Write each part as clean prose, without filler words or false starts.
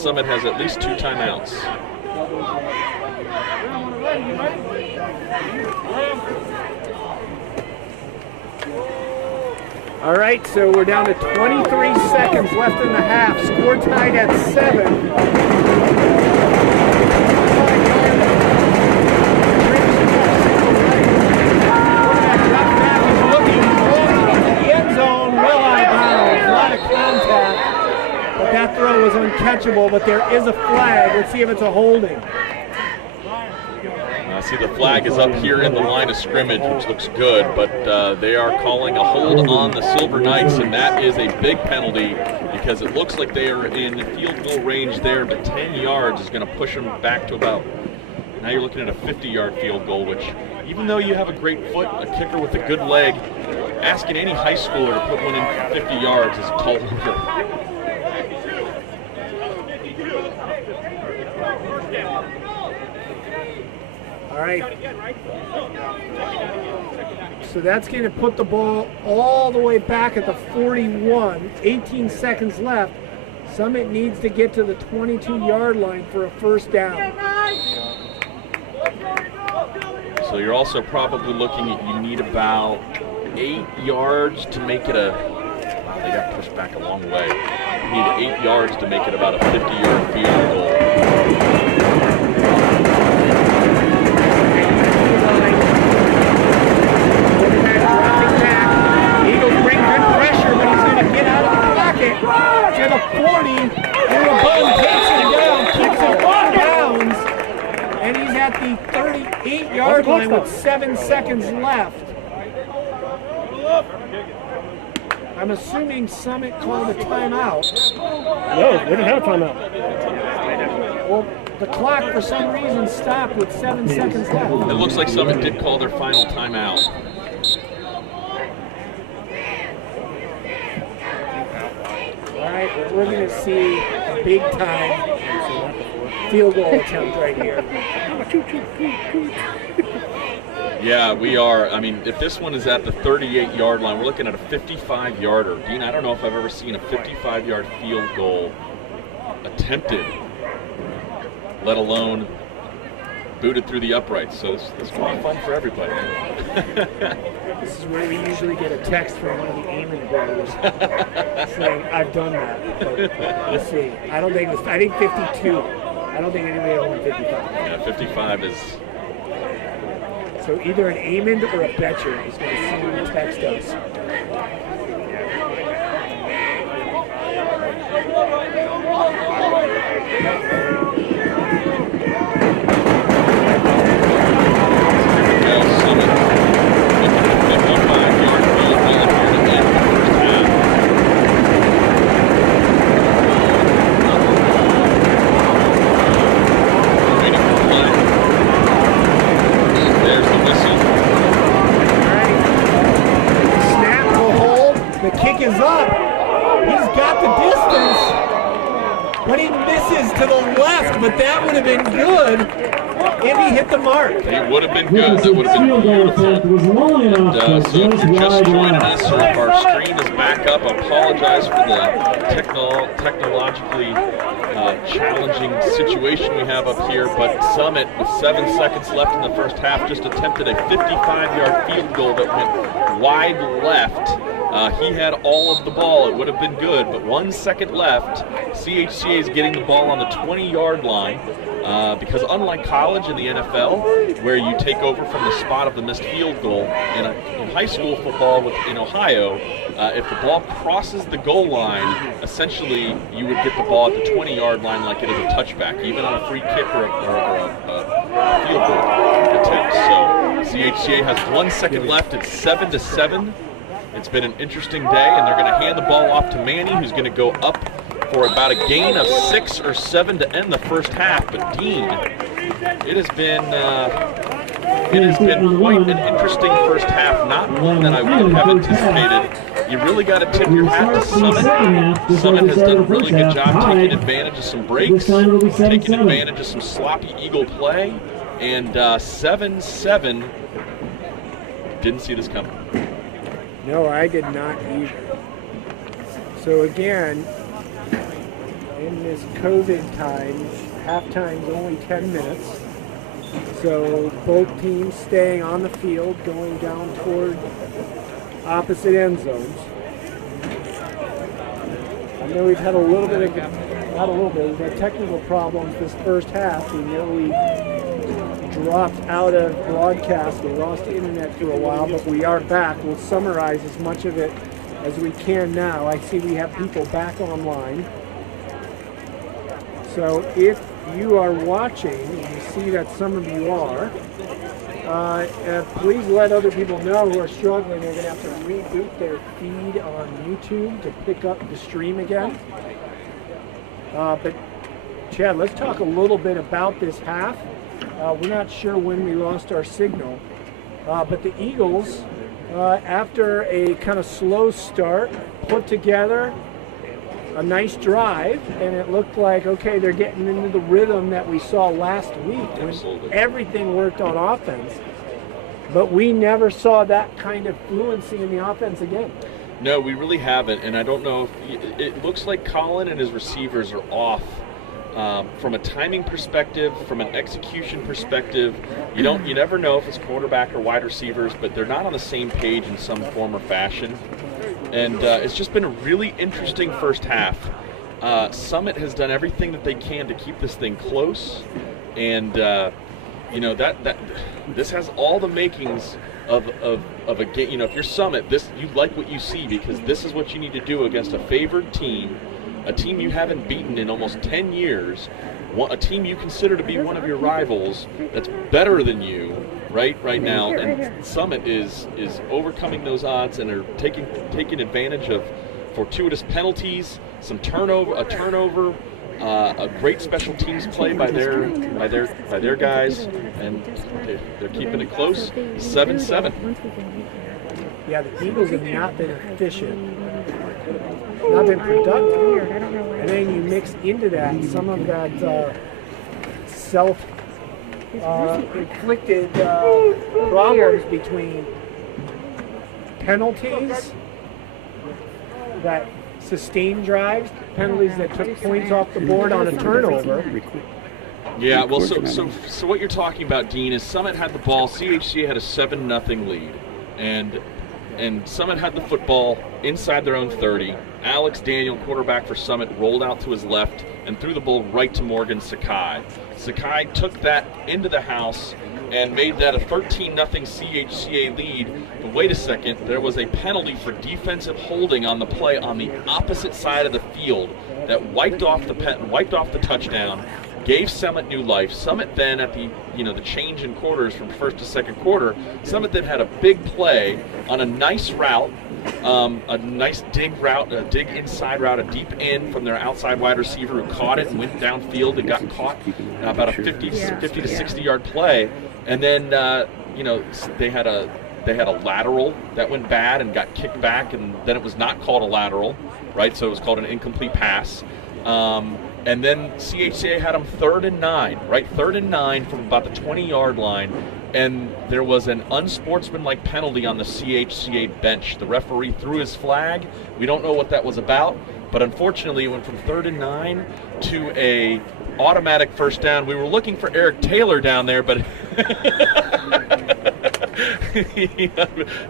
Summit has at least 2 timeouts. All right, so we're down to 23 seconds left in the half. Score tied at 7. He's looking into the end zone, well out of bounds. A lot of contact, but that throw was uncatchable, but there is a flag. Let's see if it's a holding. I see the flag is up here in the line of scrimmage, which looks good, but they are calling a hold on the Silver Knights, and that is a big penalty because it looks like they are in field goal range there, but 10 yards is going to push them back to about, now you're looking at a 50-yard field goal, which even though you have a great foot, a kicker with a good leg, asking any high schooler to put one in 50 yards is a tall order. All right, so that's going to put the ball all the way back at the 41, 18 seconds left. Summit needs to get to the 22-yard line for a first down. So you're also probably looking at, you need about 8 yards to make it a, wow, they got pushed back a long way. You need 8 yards to make it about a 50-yard field goal. To the 40, and LeBron takes it down, keeps it on bounds, and he's at the 38-yard line with 7 seconds left. I'm assuming Summit called a timeout. No, they didn't have a timeout. Well, the clock for some reason stopped with 7 seconds left. It looks like Summit did call their final timeout. We're going to see a big-time field goal attempt right here. Yeah, we are. I mean, if this one is at the 38-yard line, we're looking at a 55-yarder. Dean, I don't know if I've ever seen a 55-yard field goal attempted, let alone booted through the uprights. So this is going to be fun for everybody. This is where we usually get a text from one of the Amen brothers saying, I've done that. But let's see. I think 52. I don't think anybody ever won 55. Yeah, 55 is... So either an Amen or a Betcher is going to see and text us. The kick is up. He's got the distance, but he misses to the left, but that would have been good if he hit the mark. It would have been good. That would have been beautiful. And, so if you're just joining us, or if our screen is back up, I apologize for the technologically challenging situation we have up here, but Summit, with 7 seconds left in the first half, just attempted a 55-yard field goal that went wide left. He had all of the ball. It would have been good, but 1 second left. CHCA is getting the ball on the 20-yard line because unlike college and the NFL, where you take over from the spot of the missed field goal, in high school football in Ohio, if the ball crosses the goal line, essentially you would get the ball at the 20-yard line like it is a touchback, even on a free kick or a field goal attempt. So CHCA has 1 second left. It's 7-7. It's been an interesting day, and they're going to hand the ball off to Manny, who's going to go up for about a gain of 6 or 7 to end the first half. But Dean, it has been quite an interesting first half, not one that I would have anticipated. You really got to tip your hat to Summit. Summit has done a really good job taking advantage of some breaks, taking advantage of some sloppy Eagle play, and 7-7. Didn't see this coming. No, I did not either. So again, in this COVID time, halftime's only 10 minutes. So both teams staying on the field, going down toward opposite end zones. I know we've had a little bit of, not a little bit, we've had technical problems this first half. We nearly dropped out of broadcast. We lost the internet for a while, but we are back. We'll summarize as much of it as we can now. I see we have people back online. So if you are watching, and you see that some of you are, please let other people know who are struggling. They're going to have to reboot their feed on YouTube to pick up the stream again. But Chad, let's talk a little bit about this half. We're not sure when we lost our signal, but the Eagles, after a kind of slow start, put together a nice drive, and it looked like, okay, they're getting into the rhythm that we saw last week when everything worked on offense. But we never saw that kind of fluency in the offense again. No, we really haven't, and I don't know if it looks like Colin and his receivers are off from a timing perspective, from an execution perspective. You never know if it's quarterback or wide receivers, but they're not on the same page in some form or fashion. And it's just been a really interesting first half. Summit has done everything that they can to keep this thing close, and that this has all the makings of a game. If you're Summit, you like what you see, because this is what you need to do against a favored team, a team you haven't beaten in almost 10 years, a team you consider to be one of your rivals that's better than you right now, and Summit is overcoming those odds and are taking advantage of fortuitous penalties, a turnover, a great special teams play by their guys, and they're keeping it close, 7-7. Yeah, the Eagles have not been efficient, not been productive, and then you mix into that some of that self-inflicted problems between penalties that sustained drives, penalties that took points off the board on a turnover. Yeah, well, so what you're talking about, Dean, is Summit had the ball. CHCA had a 7-0 lead, and Summit had the football inside their own 30. Alex Daniel, quarterback for Summit, rolled out to his left and threw the ball right to Morgan Sakai. Sakai took that into the house and made that a 13-0 CHCA lead. But wait a second, there was a penalty for defensive holding on the play on the opposite side of the field that wiped off the touchdown, gave Summit new life. Summit then, at the change in quarters from first to second quarter, Summit then had a big play on a nice route, a nice dig inside route, a deep in from their outside wide receiver who caught it and went downfield and got caught, about a 50 to 60 yard play. And then they had a lateral that went bad and got kicked back, and then it was not called a lateral, right? So it was called an incomplete pass. And then CHCA had them 3rd and 9, right? 3rd and 9 from about the 20-yard line, and there was an unsportsmanlike penalty on the CHCA bench. The referee threw his flag. We don't know what that was about, but unfortunately it went from 3rd and 9 to a automatic first down. We were looking for Eric Taylor down there, but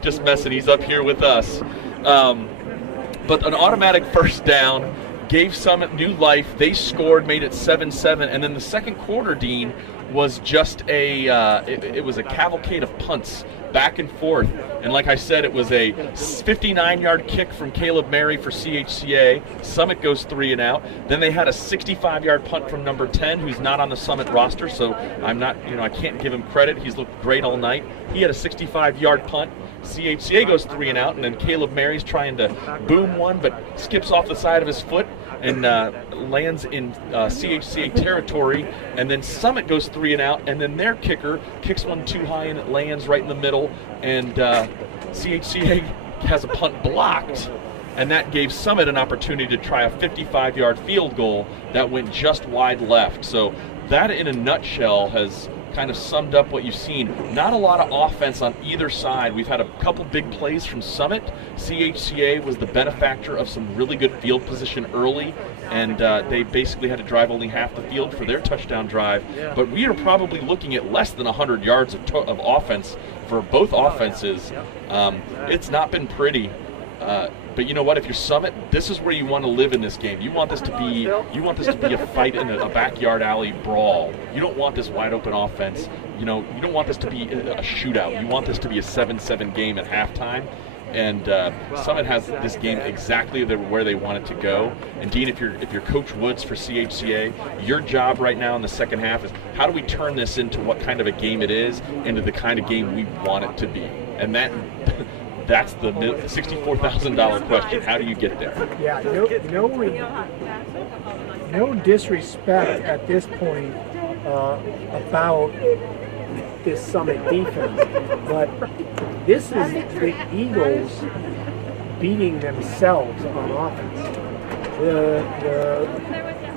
just messing. He's up here with us. But an automatic first down gave Summit new life. They scored, made it 7-7, and then the second quarter, Dean, was just it was a cavalcade of punts back and forth. And like I said, it was a 59-yard kick from Caleb Mary for CHCA. Summit goes 3 and out. Then they had a 65-yard punt from number 10, who's not on the Summit roster, so I can't give him credit. He's looked great all night. He had a 65-yard punt. CHCA goes 3 and out, and then Caleb Mary's trying to boom one, but skips off the side of his foot and lands in CHCA territory. And then Summit goes 3 and out, and then their kicker kicks one too high, and it lands right in the middle. And CHCA has a punt blocked, and that gave Summit an opportunity to try a 55-yard field goal that went just wide left. So that, in a nutshell, has kind of summed up what you've seen. Not a lot of offense on either side. We've had a couple big plays from Summit. CHCA was the benefactor of some really good field position early, and they basically had to drive only half the field for their touchdown drive. Yeah. But we are probably looking at less than 100 yards of offense for both offenses. It's not been pretty. But you know what? If you're Summit, this is where you want to live in this game. You want this to be a fight in a backyard alley brawl. You don't want this wide open offense. You don't want this to be a shootout. You want this to be a 7-7 game at halftime. And Summit has this game exactly where they want it to go. And Dean, if you're Coach Woods for CHCA, your job right now in the second half is how do we turn this into what kind of a game it is, into the kind of game we want it to be? And that's the $64,000 question. How do you get there? Yeah, no disrespect at this point about this Summit defense, but this is the Eagles beating themselves on offense. The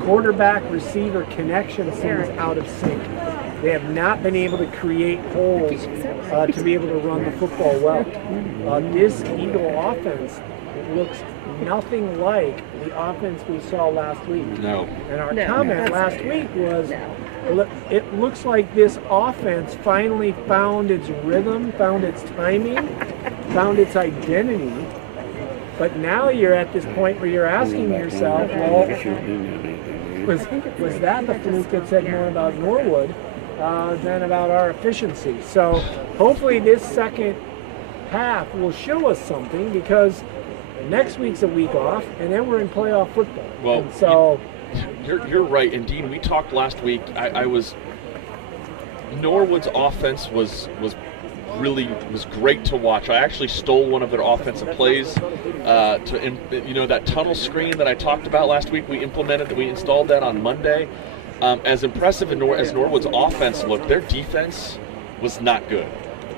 quarterback-receiver connection seems out of sync. They have not been able to create holes to be able to run the football well. This Eagle offense looks nothing like the offense we saw last week. No. And our comment last week was, it looks like this offense finally found its rhythm, found its timing, found its identity. But now you're at this point where you're asking yourself, well, was that the fluke that said more about Norwood than about our efficiency? So hopefully this second half will show us something, because next week's a week off, and then we're in playoff football. Well, and so you're right. And Dean, we talked last week. Norwood's offense was great to watch. I actually stole one of their offensive plays that tunnel screen that I talked about last week. We installed that on Monday. As impressive as Norwood's offense looked, their defense was not good.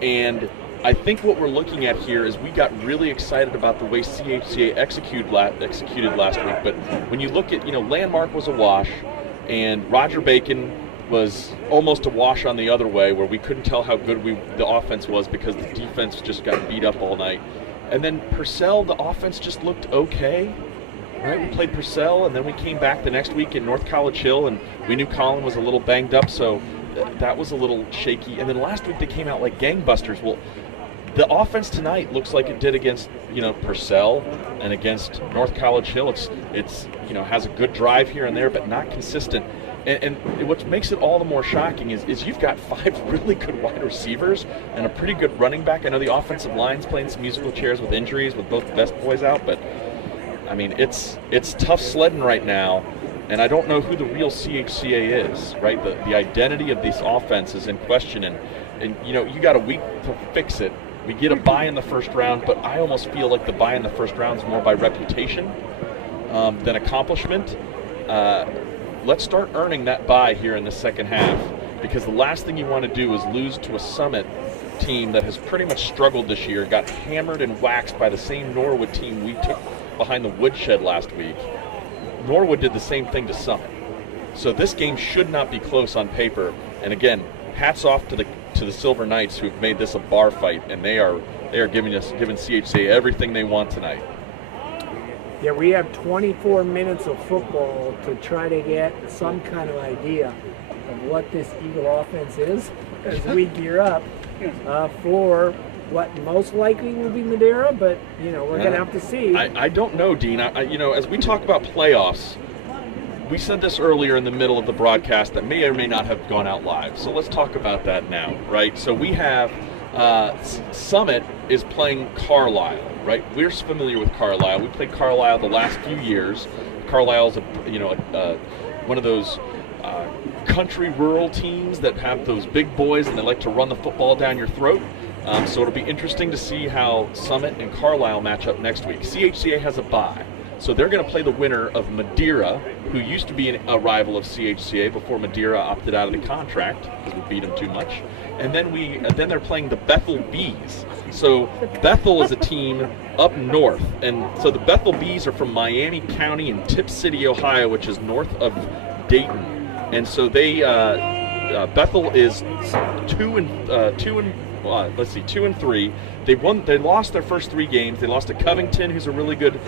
And I think what we're looking at here is we got really excited about the way CHCA executed last week. But when you look at, Landmark was a wash, and Roger Bacon was almost a wash on the other way, where we couldn't tell how good the offense was because the defense just got beat up all night. And then Purcell, the offense just looked okay. Right, we played Purcell, and then we came back the next week in North College Hill, and we knew Colin was a little banged up, so that was a little shaky. And then last week they came out like gangbusters. Well, the offense tonight looks like it did against Purcell and against North College Hill. It's has a good drive here and there, but not consistent. And what makes it all the more shocking is you've got 5 really good wide receivers and a pretty good running back. I know the offensive line's playing some musical chairs with injuries, with both best boys out, but I mean, it's tough sledding right now, and I don't know who the real CHCA is, right? The identity of this offense is in question, and you got a week to fix it. We get a bye in the first round, but I almost feel like the bye in the first round is more by reputation than accomplishment. Let's start earning that bye here in the second half, because the last thing you want to do is lose to a Summit team that has pretty much struggled this year, got hammered and waxed by the same Norwood team we took behind the woodshed last week. Norwood did the same thing to Summit. So this game should not be close on paper. And again, hats off to the Silver Knights, who've made this a bar fight, and they are giving CHCA everything they want tonight. Yeah, we have 24 minutes of football to try to get some kind of idea of what this Eagle offense is as we gear up for what most likely will be Madeira, but we're going to have to see. I don't know, Dean. As we talk about playoffs, we said this earlier in the middle of the broadcast that may or may not have gone out live. So let's talk about that now, right? So we have Summit is playing Carlisle, right? We're familiar with Carlisle. We played Carlisle the last few years. Carlisle's one of those country rural teams that have those big boys, and they like to run the football down your throat. So it'll be interesting to see how Summit and Carlisle match up next week. CHCA has a bye, so they're going to play the winner of Madeira, who used to be a rival of CHCA before Madeira opted out of the contract because we beat them too much. And then they're playing the Bethel Bees. So Bethel is a team up north, and so the Bethel Bees are from Miami County in Tip City, Ohio, which is north of Dayton. And so they Bethel is 2 and 3. They lost their first 3 games. They lost to Covington, who's a really good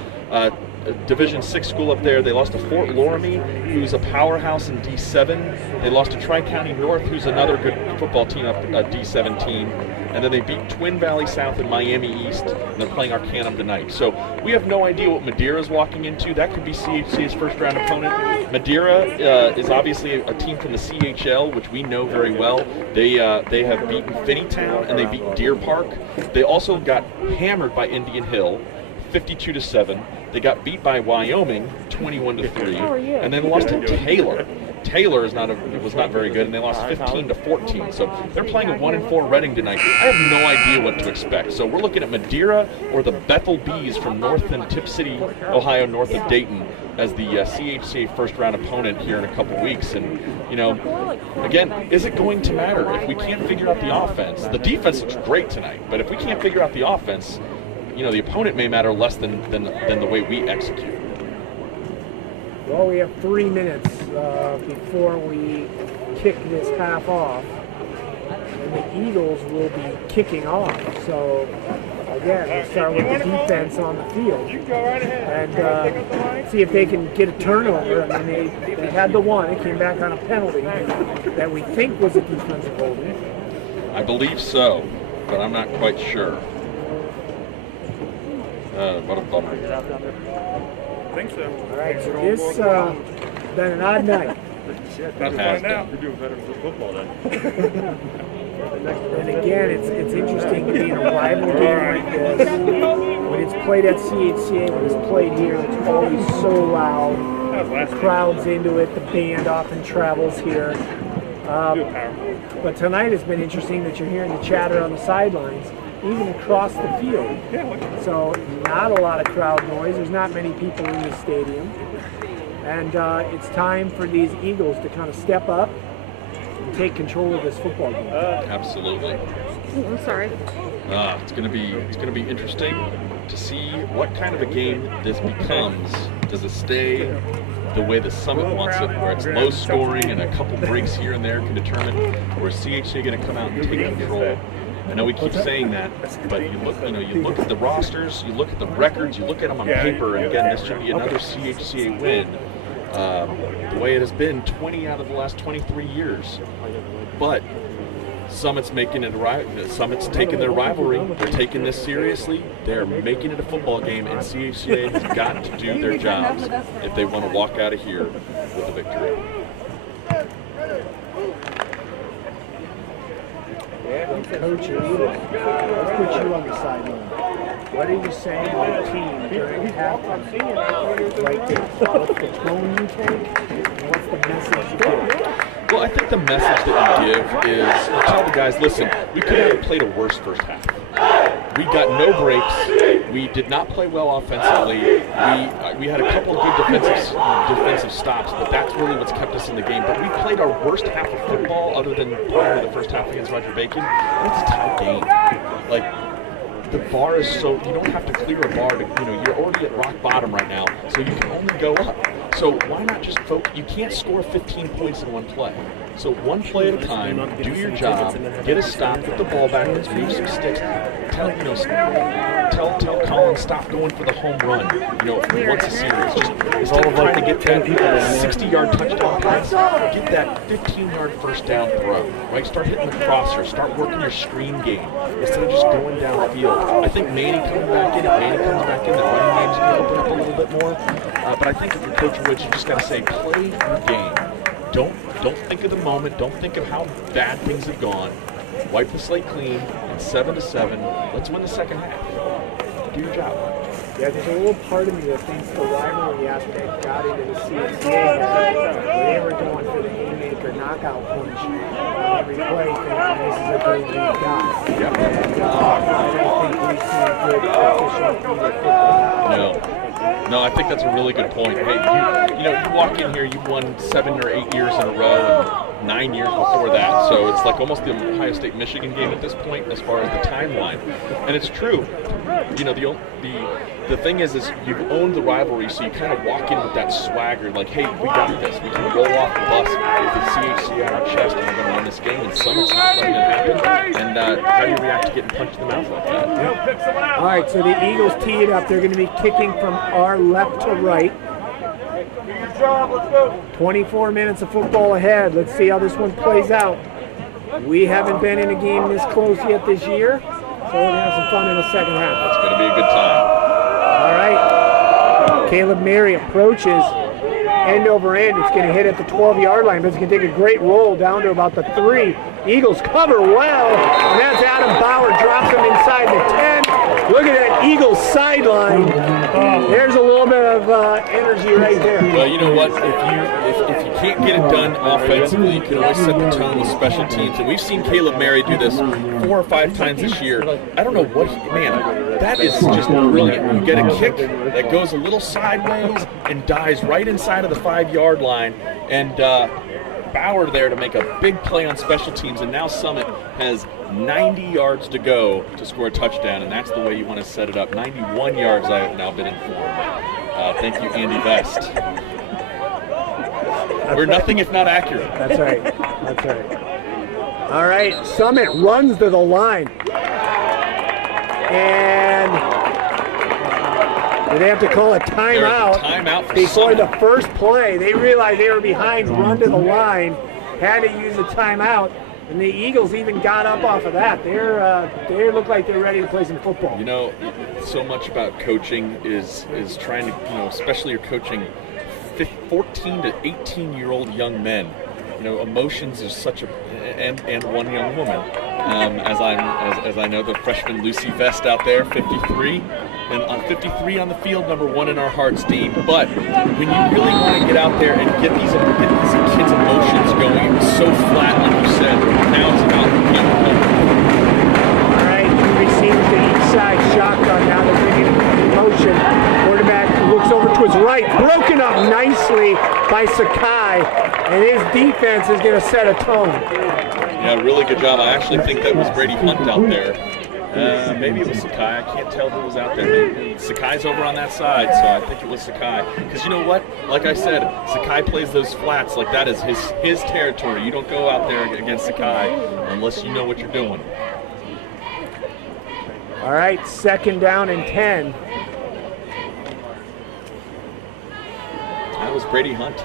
Division 6 school up there. They lost to Fort Loramie, who's a powerhouse in D7. They lost to Tri-County North, who's another good football team up D7 team. And then they beat Twin Valley South and Miami East, and they're playing Arcanum tonight. So we have no idea what Madeira's walking into. That could be CHCA's first-round opponent. Madeira is obviously a team from the CHL, which we know very well. They have beaten Finneytown, and they beat Deer Park. They also got hammered by Indian Hill, 52-7. They got beat by Wyoming, 21-3, and then lost to Taylor. Taylor was not very good, and they lost 15-14. So they're playing a 1-4 Reading tonight. I have no idea what to expect. So we're looking at Madeira or the Bethel Bees from Tip City, Ohio, north of Dayton, as the CHCA first-round opponent here in a couple weeks. And again, is it going to matter if we can't figure out the offense? The defense looks great tonight, but if we can't figure out the offense, the opponent may matter less than the way we execute. Well, we have 3 minutes before we kick this half off, and the Eagles will be kicking off. So, again, we'll start with the defense on the field and see if they can get a turnover. I mean, they had the one. It came back on a penalty that we think was a defensive holding. I believe so, but I'm not quite sure. What a bummer. I think so. All right, so this been an odd night. That has been. We're doing better for football then. And again, it's interesting to be in a rival game like this. When it's played at CHCA, when it's played here, it's always so loud. The crowd's into it. The band often travels here. But tonight has been interesting that you're hearing the chatter on the sidelines, even across the field. So not a lot of crowd noise. There's not many people in the stadium. And it's time for these Eagles to kind of step up and take control of this football game. Absolutely. I'm sorry. It's gonna be interesting to see what kind of a game this becomes. Does it stay the way the Summit wants it, where it's low scoring and a couple breaks here and there can determine, or is CHCA going to come out and take control? I know we keep saying that, but you look at the rosters, you look at the records, you look at them on paper, and again, this should be another CHCA win. The way it has been 20 out of the last 23 years. But Summit's taking their rivalry. They're taking this seriously. They're making it a football game, and CHCA has got to do their jobs if they want to walk out of here with a victory. Coach, let's put you on the sideline. What are you saying to the team during halftime? What's the tone you take, and what's the message you give? Well, I think the message that you give is you tell the guys, listen, we could have played a worse first half. We got no breaks. We did not play well offensively. We had a couple of good defensive stops, but that's really what's kept us in the game. But we played our worst half of football, other than prior to the first half against Roger Bacon. It's a tight game. Like, the bar is so, you don't have to clear a bar to, you're already at rock bottom right now, so you can only go up. So why not just focus? You can't score 15 points in one play. So one play at a time, do your job, get a stop, put the ball back, let's move some sticks. Tell Colin, stop going for the home run. Once a series, just instead of trying to get that 60-yard touchdown pass, get that 15-yard first down throw. Right, start hitting the crosser, start working your screen game instead of just going downfield. I think Manny comes back in. If Manny comes back in, the running game's going to open up a little bit more. But I think if you're Coach Woods, you just got to say, play your game. Don't think of the moment. Don't think of how bad things have gone. Wipe the slate clean. And 7-7. Let's win the second half. Do your job. Yeah, there's a little part of me that thinks the rivalry aspect got into the CHCA. They were going for the haymaker knockout punch on every play, thinking this is a good lead guy. Yep. I don't think we've seen good efficient football. No, I think that's a really good point. Hey, you walk in here, you've won 7 or 8 years in a row, and 9 years before that. So it's like almost the Ohio State-Michigan game at this point as far as the timeline. And it's true. The thing is you've owned the rivalry, so you kind of walk in with that swagger, like, hey, we got this. We can roll off the bus with the CHCA on our chest, and we're going to win this game. And Summit's not letting it happen. And how do you react to getting punched in the mouth like that? All right, so the Eagles tee it up. They're going to be kicking from our left to right. 24 minutes of football ahead. Let's see how this one plays out. We haven't been in a game this close yet this year, so we're going to have some fun in the second half. It's going to be a good time. All right. Caleb Mary approaches end over end. It's going to hit at the 12-yard line, but it's going to take a great roll down to about the 3. Eagles cover well, and that's Adam Bauer. Drops him inside the 10. Look at that Eagles sideline. There's a little bit of energy right there. Well, you know what? If you can't get it done offensively, you can always set the tone with special teams. And we've seen Caleb Mary do this 4 or 5 times this year. I don't know what that is just brilliant. You get a kick that goes a little sideways and dives right inside of the 5-yard line, and Bauer there to make a big play on special teams, and now Summit has 90 yards to go to score a touchdown, and that's the way you want to set it up. 91 yards, I have now been informed. Thank you, Andy Vest. We're nothing if not accurate. That's right. That's right. All right, Summit runs to the line. And did they have to call a timeout? Timeout before the first play. They realized they were behind, run to the line, had to use a timeout, and the Eagles even got up off of that. They look like they're ready to play some football. You know, so much about coaching is trying to, especially you're coaching 14 to 18-year-old young men. Emotions is such a, and one young woman. As I know, the freshman Lucy Vest out there, 53, and on 53 on the field, number 1 in our hearts, Dean. But when you really want to get out there and get these kids' emotions going, it was so flat, like you said. Now it's about all right, receivers to each side, shotgun. Now they're bringing in motion. Quarterback looks over to his right, broken up nicely by Sakai, and his defense is going to set a tone. Yeah, really good job. I actually think that was Brady Hunt out there. Maybe it was Sakai. I can't tell who was out there. Maybe Sakai's over on that side, so I think it was Sakai. Because you know what? Like I said, Sakai plays those flats like that is his territory. You don't go out there against Sakai unless you know what you're doing. All right, 2nd down and 10. That was Brady Hunt.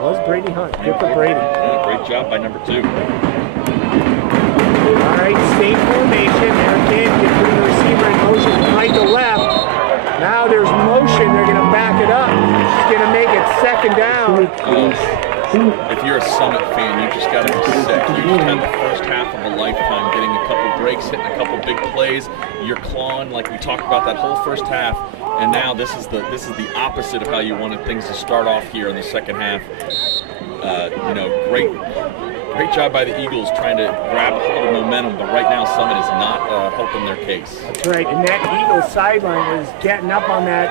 Was Brady Hunt. Good for Brady. Yeah, great job by number 2. All right, same formation. There again, you put the receiver in motion from right to left. Now there's motion. They're going to back it up. It's going to make it 2nd down. If you're a Summit fan, you just got to be sick. You just had the first half of a lifetime, getting a couple breaks, hitting a couple big plays. You're clawing, like we talked about that whole first half. And now this is the opposite of how you wanted things to start off here in the second half. Great job by the Eagles trying to grab a hold of momentum, but right now Summit is not helping their case. That's right, and that Eagles sideline was getting up on that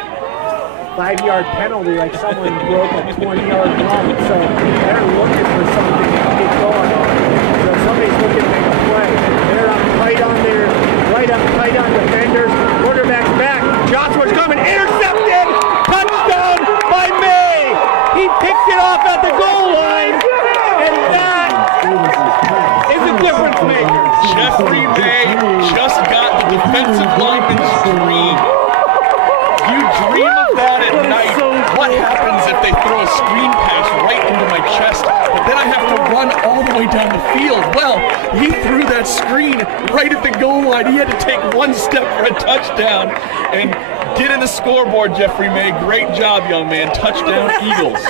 5-yard penalty like someone broke a 20-yard run. So they're looking for something to get going. So somebody's looking to make a play. They're up tight on their, tight on defenders. Quarterback's back. Joshua's coming. Intercepted. Touchdown by May. He picked it off at the goal line. And that is a difference maker. Jeffrey May just got the defensive lineman's dream. You dream of that at night. What happens if they throw a screen pass right into my chest, but then I have to run all the way down the field? Well, he threw that screen right at the goal line. He had to take one step for a touchdown and get in the scoreboard, Jeffrey May. Great job, young man. Touchdown, Eagles.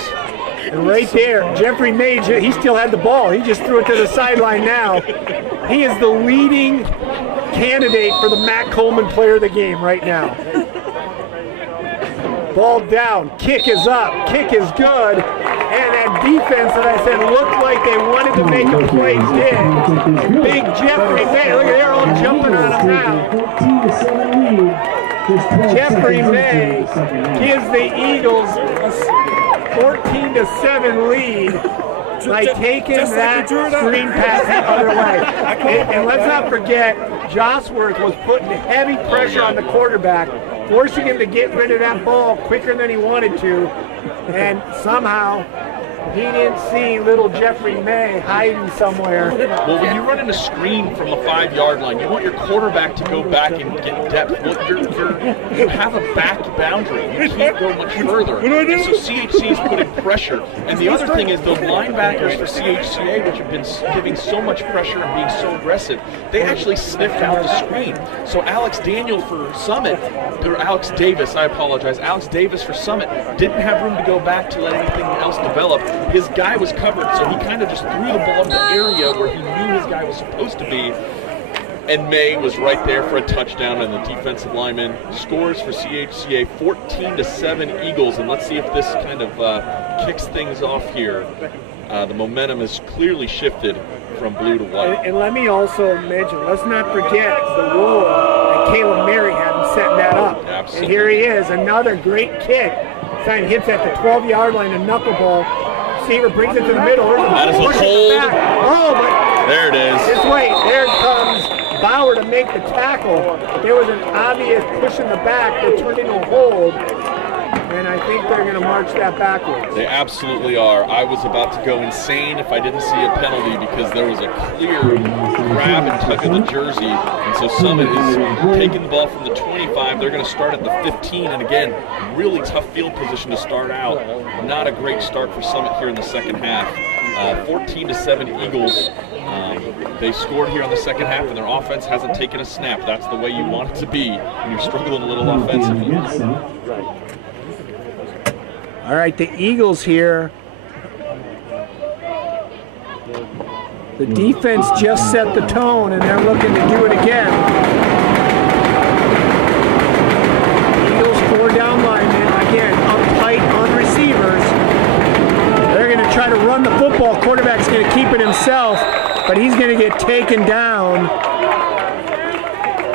And right there, Jeffrey May, he still had the ball. He just threw it to the sideline now. He is the leading candidate for the Matt Coleman player of the game right now. Ball down, kick is up, kick is good, and that defense that I said looked like they wanted to make a play did. Big Jeffrey May, look at they're all jumping on him now. Jeffrey May gives the Eagles a 14-7 lead by taking that screen pass the other way. And let's not forget, Josworth was putting heavy pressure on the quarterback, forcing him to get rid of that ball quicker than he wanted to, and somehow He didn't see little Jeffrey May hiding somewhere. Well, when you run in a screen from the 5-yard line, you want your quarterback to go back and get depth. Well, you have a back boundary. You can't go much further. And so CHC is putting pressure. And the other thing is, those linebackers for CHCA, which have been giving so much pressure and being so aggressive, they actually sniffed out the screen. So Alex Daniel for Summit, or Alex Davis, I apologize, Alex Davis for Summit didn't have room to go back to let anything else develop. His guy was covered, so he kind of just threw the ball in the area where he knew his guy was supposed to be. And May was right there for a touchdown, and the defensive lineman scores for CHCA 14-7 Eagles. And let's see if this kind of kicks things off here. The momentum has clearly shifted from blue to white. And let me also mention, let's not forget the role that Caleb Mary had in setting that up. Absolutely. And here he is, another great kick. Sign hits at the 12-yard line, a knuckleball. Receiver brings it to the middle. That is a hold. Oh, but there it is. just wait. There comes Bauer to make the tackle. There was an obvious push in the back that turned into a hold. And I think they're going to march that backwards. They absolutely are. I was about to go insane if I didn't see a penalty because there was a clear grab and tug of the jersey. And so Summit is taking the ball from the 25. They're going to start at the 15. And again, really tough field position to start out. Not a great start for Summit here in the second half. 14-7 Eagles. They scored here on the second half, and their offense hasn't taken a snap. That's the way you want it to be when you're struggling a little offensively. All right, the Eagles here. The defense just set the tone, and they're looking to do it again. Eagles 4 down linemen, again, up tight on receivers. They're going to try to run the football. Quarterback's going to keep it himself, but he's going to get taken down.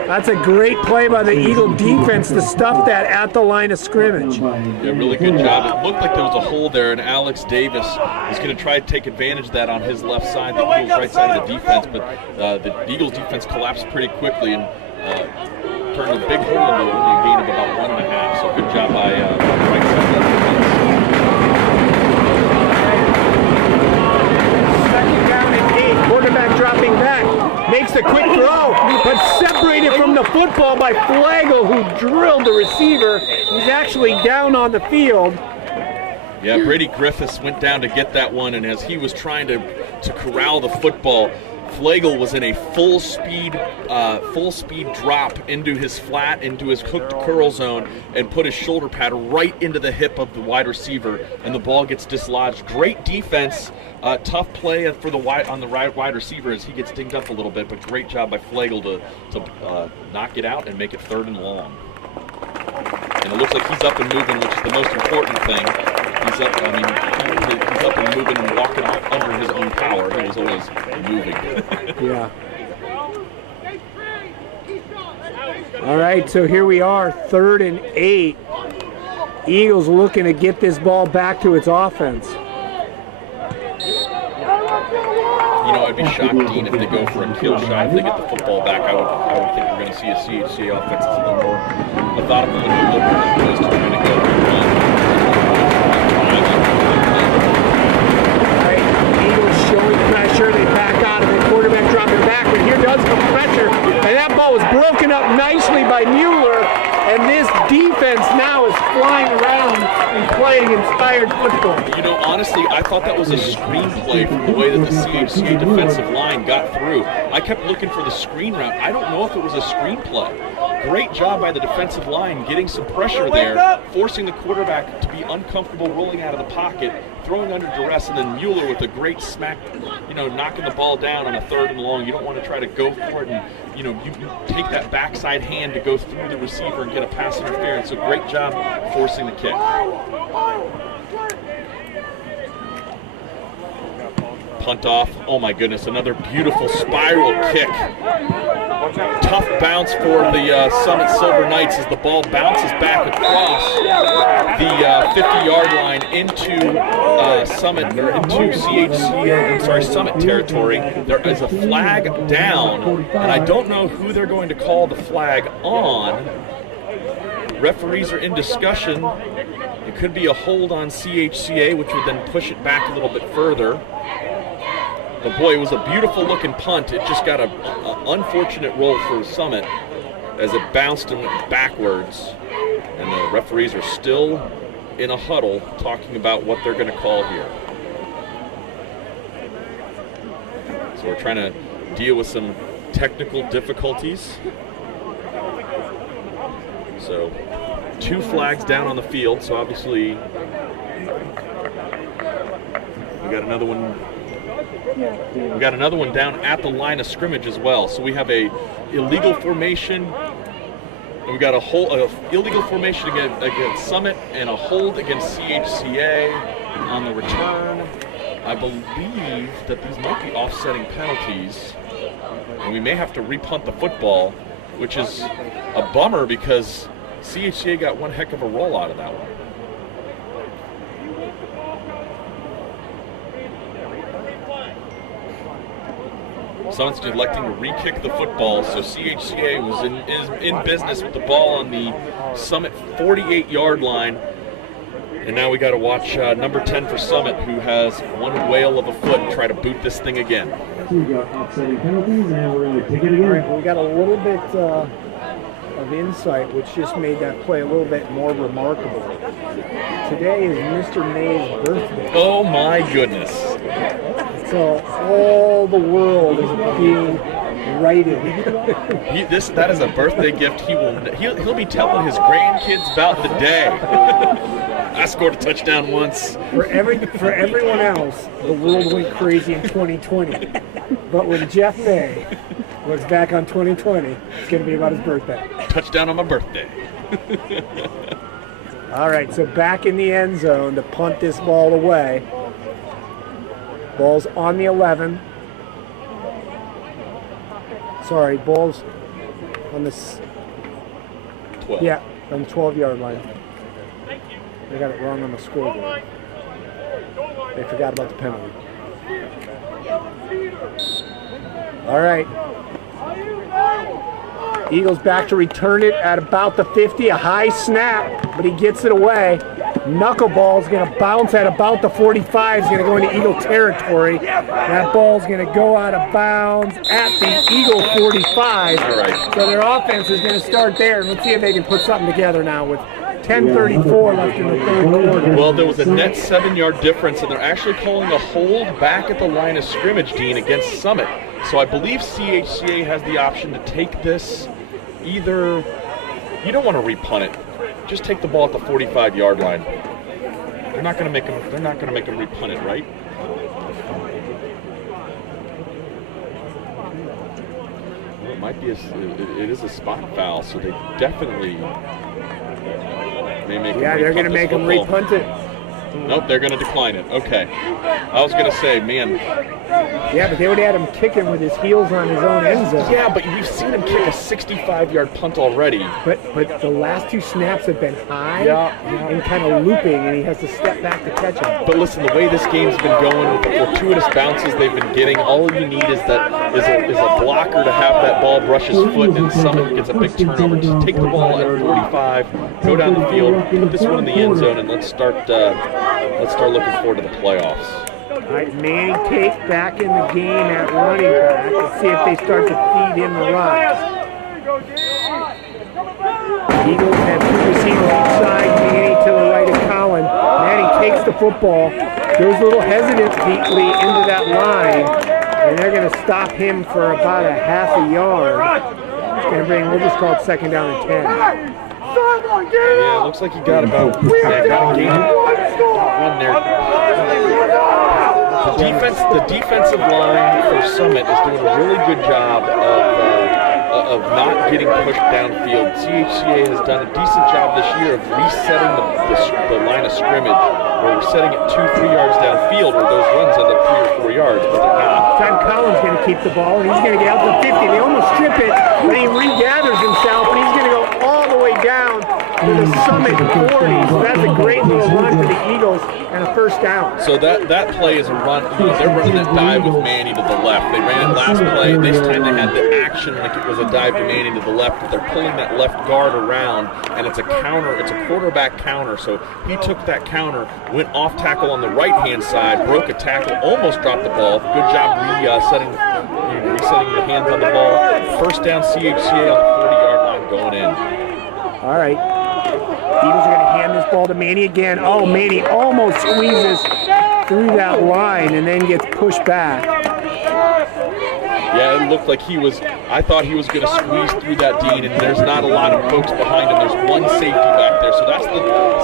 That's a great play by the Eagle defense to stuff that at the line of scrimmage. Yeah, really good job. It looked like there was a hole there, and Alex Davis is going to try to take advantage of that on his left side, the Eagles' right side of the defense, but the Eagles defense collapsed pretty quickly and turned a big hole into only a gain of about 1.5. So good job by the right side of the defense. Second down and 8. Quarterback dropping back. Makes the quick throw, but separated from the football by Flagel, who drilled the receiver. He's actually down on the field. Yeah, Brady Griffiths went down to get that one, and as he was trying to corral the football, Flagel was in a full speed drop into his flat, into his hooked curl zone, and put his shoulder pad right into the hip of the wide receiver, and the ball gets dislodged. Great defense, tough play for the wide receiver as he gets dinged up a little bit, but great job by Flagel to knock it out and make it 3rd and long. And it looks like he's up and moving, which is the most important thing. He's up. I mean, he's up and moving and walking off under his own power. He was always moving. Yeah. All right, so here we are, 3rd and 8. Eagles looking to get this ball back to its offense. You know, I'd be shocked, Dean, if they go for a kill shot. If they get the football back, I would think we're going to see a CHCA offense that's a little more methodical and deliberate as opposed to trying to go for one. Eagles showing pressure, they back out of it, quarterback dropping back, but here does come pressure, and that ball was broken up nicely by Mueller, and this defense now is flying around and playing inspired football. You know, honestly, I thought that was a screenplay from the way that the CHCA defensive line got through. I kept looking for the screen route. I don't know if it was a screenplay. Great job by the defensive line getting some pressure there, forcing the quarterback to be uncomfortable rolling out of the pocket, throwing under duress, and then Mueller with a great smack, you know, knocking the ball down on a 3rd and long. You don't want to try to go for it and, you know, you take that backside hand to go through the receiver and get a pass interference. So great job forcing the kick. Punt off. Oh my goodness, another beautiful spiral kick. Tough bounce for the Summit Silver Knights as the ball bounces back across the 50-yard line into Summit territory. There is a flag down, and I don't know who they're going to call the flag on. Referees are in discussion. It It could be a hold on CHCA, which would then push it back a little bit further. But boy, it was a beautiful looking punt. It just got an unfortunate roll for Summit as it bounced and went backwards. And the referees are still in a huddle talking about what they're going to call here. So we're trying to deal with some technical difficulties. So 2 flags down on the field. So obviously we got another one. We got another one down at the line of scrimmage as well. So we have a illegal formation. And we got a illegal formation against Summit and a hold against CHCA on the return. I believe that these might be offsetting penalties, and we may have to repunt the football, which is a bummer because CHCA got one heck of a roll out of that one. Summit's electing to re-kick the football, so CHCA is in business with the ball on the Summit 48-yard line. And now we got to watch number 10 for Summit, who has one whale of a foot, and try to boot this thing again. So we got offsetting penalties, and we're going to kick it again. All right, we got a little bit of insight, which just made that play a little bit more remarkable. Today is Mr. May's birthday. Oh my goodness. So all the world is being righted. That is a birthday gift. He'll be telling his grandkids about the day. I scored a touchdown once. For everyone else, the world went crazy in 2020. But when Jeff May looks back on 2020, it's going to be about his birthday. Touchdown on my birthday. All right, so back in the end zone to punt this ball away. Ball's on the 11. Sorry, ball's on the 12. Yeah, on the 12-yard line. They got it wrong on the scoreboard. They forgot about the penalty. All right. Eagles back to return it at about the 50. A high snap, but he gets it away. Knuckleball is going to bounce at about the 45. Is going to go into Eagle territory. That ball is going to go out of bounds at the Eagle 45. All right. So their offense is going to start there. Let's see if they can put something together now with 10:34 left in the third quarter. Well, there was a net 7-yard difference, and they're actually calling a hold back at the line of scrimmage, Dean, against Summit. So I believe CHCA has the option to take this. Either you don't want to repunt it, just take the ball at the 45-yard line. They're not going to make them. They're not going to make them repunt it, right? Well, it might be. It is a spot foul, so they definitely may make. Yeah, they're going to make them repunt it. Nope, they're going to decline it. Okay. I was going to say, man. Yeah, but they would have had him kicking with his heels on his own end zone. Yeah, but we've seen him kick a 65-yard punt already. But the last 2 snaps have been high and kind of looping, and he has to step back to catch him. But listen, the way this game's been going with the fortuitous bounces they've been getting, all you need is a blocker to have that ball brush his foot, and Summit gets a big turnover. Just take the ball at 45, go down the field, put this one in the end zone, and let's start looking forward to the playoffs. All right, Manny Tate back in the game at running back. Let's see if they start to feed him the rock. Eagles have 2 receivers inside, Manny to the right of Collin. Manny takes the football, goes a little hesitantly into that line, and they're going to stop him for about a half a yard. It's going to bring, we'll just call it 2nd down and 10. Yeah, it looks like he got a gain one there. The defensive line for Summit is doing a really good job of not getting pushed downfield. CHCA has done a decent job this year of resetting the line of scrimmage, where we're setting it 2-3 yards downfield, where those runs end up 3 or 4 yards, but they're not. Time Collins going to keep the ball, and he's going to get out to the 50. They almost strip it, but he regathers himself, and he's going to go all the way down to the Summit 40. So that's a great little run for the Eagles and a first down. So that play is a run. They're running that dive with Manny to the left. They ran it last play. This time they had the action like it was a dive to Manny to the left, but they're pulling that left guard around, and it's a counter. It's a quarterback counter. So he took that counter, went off tackle on the right-hand side, broke a tackle, almost dropped the ball. Good job resetting the hands on the ball. First down CHCA on the 40-yard line going in. All right. Eagles are going to hand this ball to Manny again. Oh, Manny almost squeezes through that line and then gets pushed back. Yeah, it looked like I thought he was going to squeeze through that, Dean, and there's not a lot of folks behind him. There's one safety back there. So that's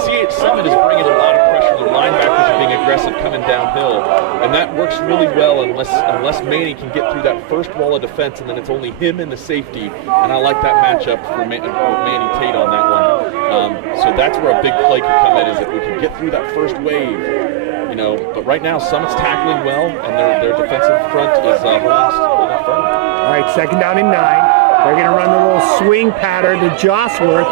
CH Summit is bringing a lot of pressure. The linebackers are being aggressive coming downhill, and that works really well unless Manny can get through that first wall of defense, and then it's only him and the safety. And I like that matchup for Manny Tate on that one. So that's where a big play could come in, is if we can get through that first wave. But right now Summit's tackling well, and their defensive front is holding firm. All right, second down and 9. They're going to run the little swing pattern to Josworth.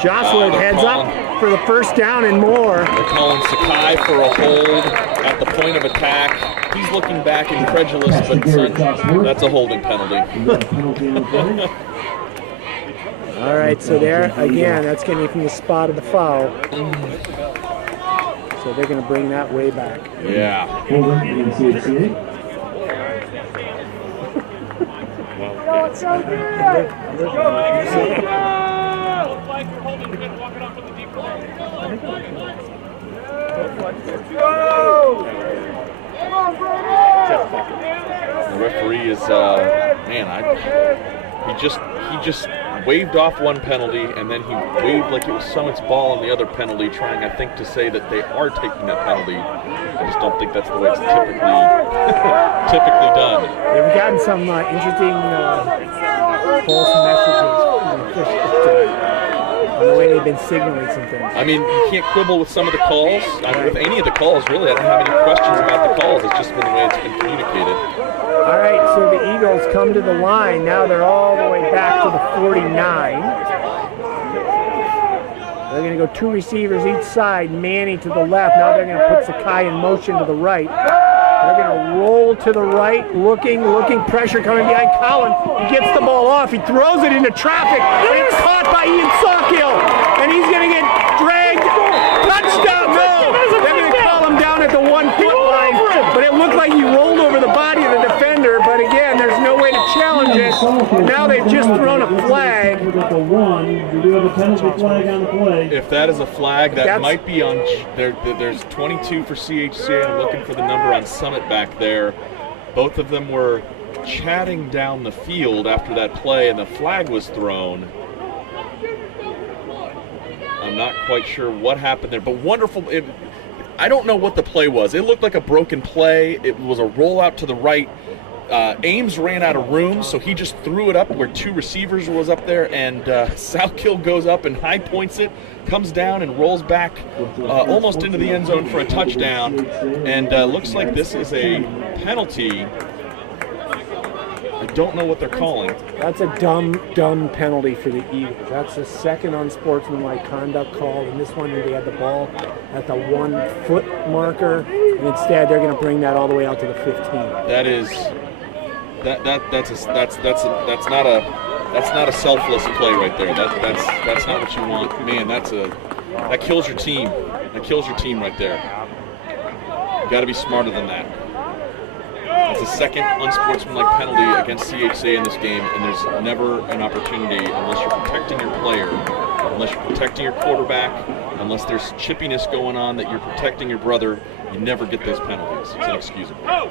Josworth heads up for the first down and more. They're calling Sakai for a hold at the point of attack. He's looking back incredulous, but that's a holding penalty. All right, so there again, that's getting from the spot of the foul. So they're going to bring that way back. Yeah. The referee is, he just waved off one penalty, and then he waved like it was Summit's ball on the other penalty, trying, I think, to say that they are taking that penalty. I just don't think that's the way it's typically done. They've gotten some interesting false messages from the officials tonight, on the way they've been signaling some things. I mean, you can't quibble with some of the calls. With any of the calls, really. I don't have any questions about the calls. It's just been the way it's been communicated. All right, so the Eagles come to the line. Now they're all the way back to the 49. They're going to go 2 receivers each side, Manny to the left. Now they're going to put Sakai in motion to the right. They're going to roll to the right, looking, pressure coming behind Colin. He gets the ball off. He throws it into traffic, and it's caught by Ian Sawkill. And he's going to get dragged. Touchdown, no! They're going to call him down at the 1-foot line. But it looked like he rolled over the body of the defender. But again, there's no way to challenge it. Now they've just thrown a flag. If that is a flag, that might be on. There's 22 for CHCA. I'm looking for the number on Summit back there. Both of them were chatting down the field after that play, and the flag was thrown. I'm not quite sure what happened there, but wonderful. I don't know what the play was. It looked like a broken play. It was a rollout to the right. Ames ran out of room, so he just threw it up where 2 receivers was up there, and Sawkill goes up and high points it, comes down and rolls back almost into the end zone for a touchdown, and looks like this is a penalty. I don't know what they're calling. That's a dumb penalty for the Eagles. That's the second unsportsmanlike conduct call. In this one, they had the ball at the 1-foot marker, and instead they're going to bring that all the way out to the 15. That is, that's not a selfless play right there. That's not what you want, man. That kills your team. That kills your team right there. You got to be smarter than that. It's the second unsportsmanlike penalty against CHCA in this game, and there's never an opportunity unless you're protecting your player, unless you're protecting your quarterback, unless there's chippiness going on that you're protecting your brother. You never get those penalties. It's inexcusable. No, we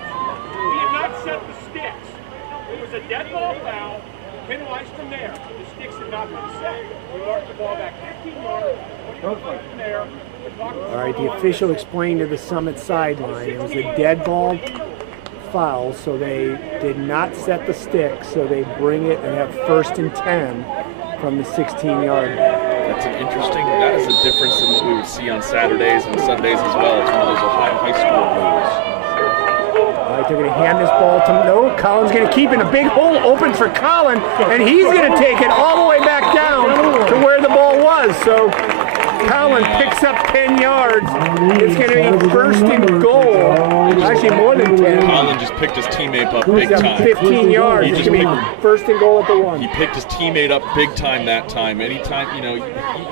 did not set the sticks. It was a dead ball foul, penalized from there. The sticks had not been set. We marked the ball back 15 yards, 20 yards from there. All right, the official explained to the Summit sideline it was a dead ball foul, so they did not set the stick, so they bring it and have 1st and 10 from the 16-yard. That is a difference than what we would see on Saturdays and Sundays as well. It's one of those Ohio high school rules. All right, they're going to hand this ball to Colin's going to keep in a big hole, opens for Colin, and he's going to take it all the way back down to where the ball was. So Colin picks up 10 yards. It's going to be first and goal. Actually, more than 10. Colin just picked his teammate up big time. 15 yards. He It's just going to be first and goal at the 1. He picked his teammate up big time that time. Anytime, you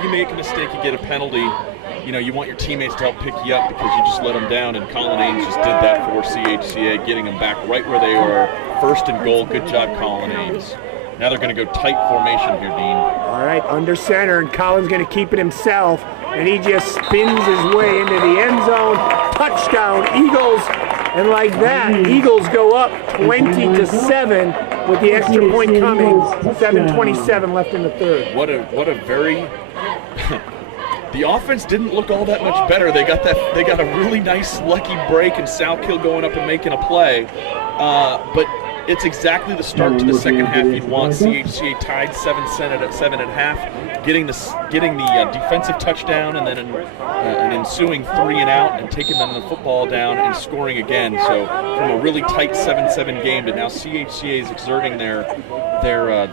make a mistake, you get a penalty. You want your teammates to help pick you up because you just let them down, and Colin Ames just did that for CHCA, getting them back right where they were. First and goal. Good job, Colin Ames. Now they're going to go tight formation here, Dean. All right, under center, and Colin's going to keep it himself, and he just spins his way into the end zone. Touchdown, Eagles. And like that, Eagles go up 20-7 with the extra point coming. 7:27 left in the third. What a very the offense didn't look all that much better. They got a really nice lucky break, and Sal Kill going up and making a play. But it's exactly the start to the second half you'd want. CHCA tied 7 at half, getting the defensive touchdown, and then an ensuing 3 and out, and taking them the football down and scoring again. So from a really tight 7-7 game to now CHCA is exerting their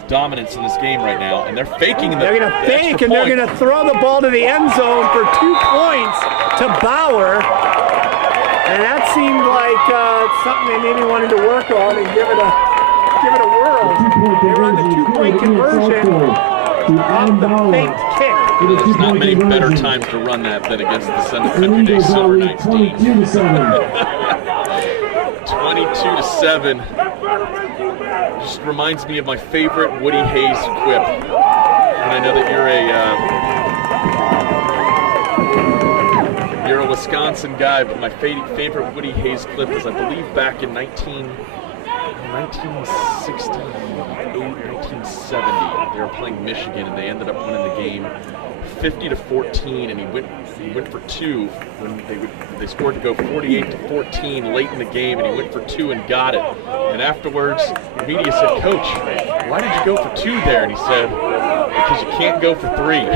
dominance in this game right now, and they're faking. They're going to fake, and they're going to throw the ball to the end zone for 2 points to Bauer. And that seemed like something they maybe wanted to work on and give it a whirl. They run the 2-point conversion off the faked kick. There's not many better times to run that than against the Country Day Silver Knights team. 22-7. Just reminds me of my favorite Woody Hayes quip. And I know that you're a Wisconsin guy, but my favorite Woody Hayes clip is, I believe, back in 1968, 1970. They were playing Michigan, and they ended up winning the game 50-14, and he went for 2 when they scored to go 48-14 late in the game, and he went for 2 and got it. And afterwards, the media said, "Coach, why did you go for 2 there?" And he said, "Because you can't go for 3."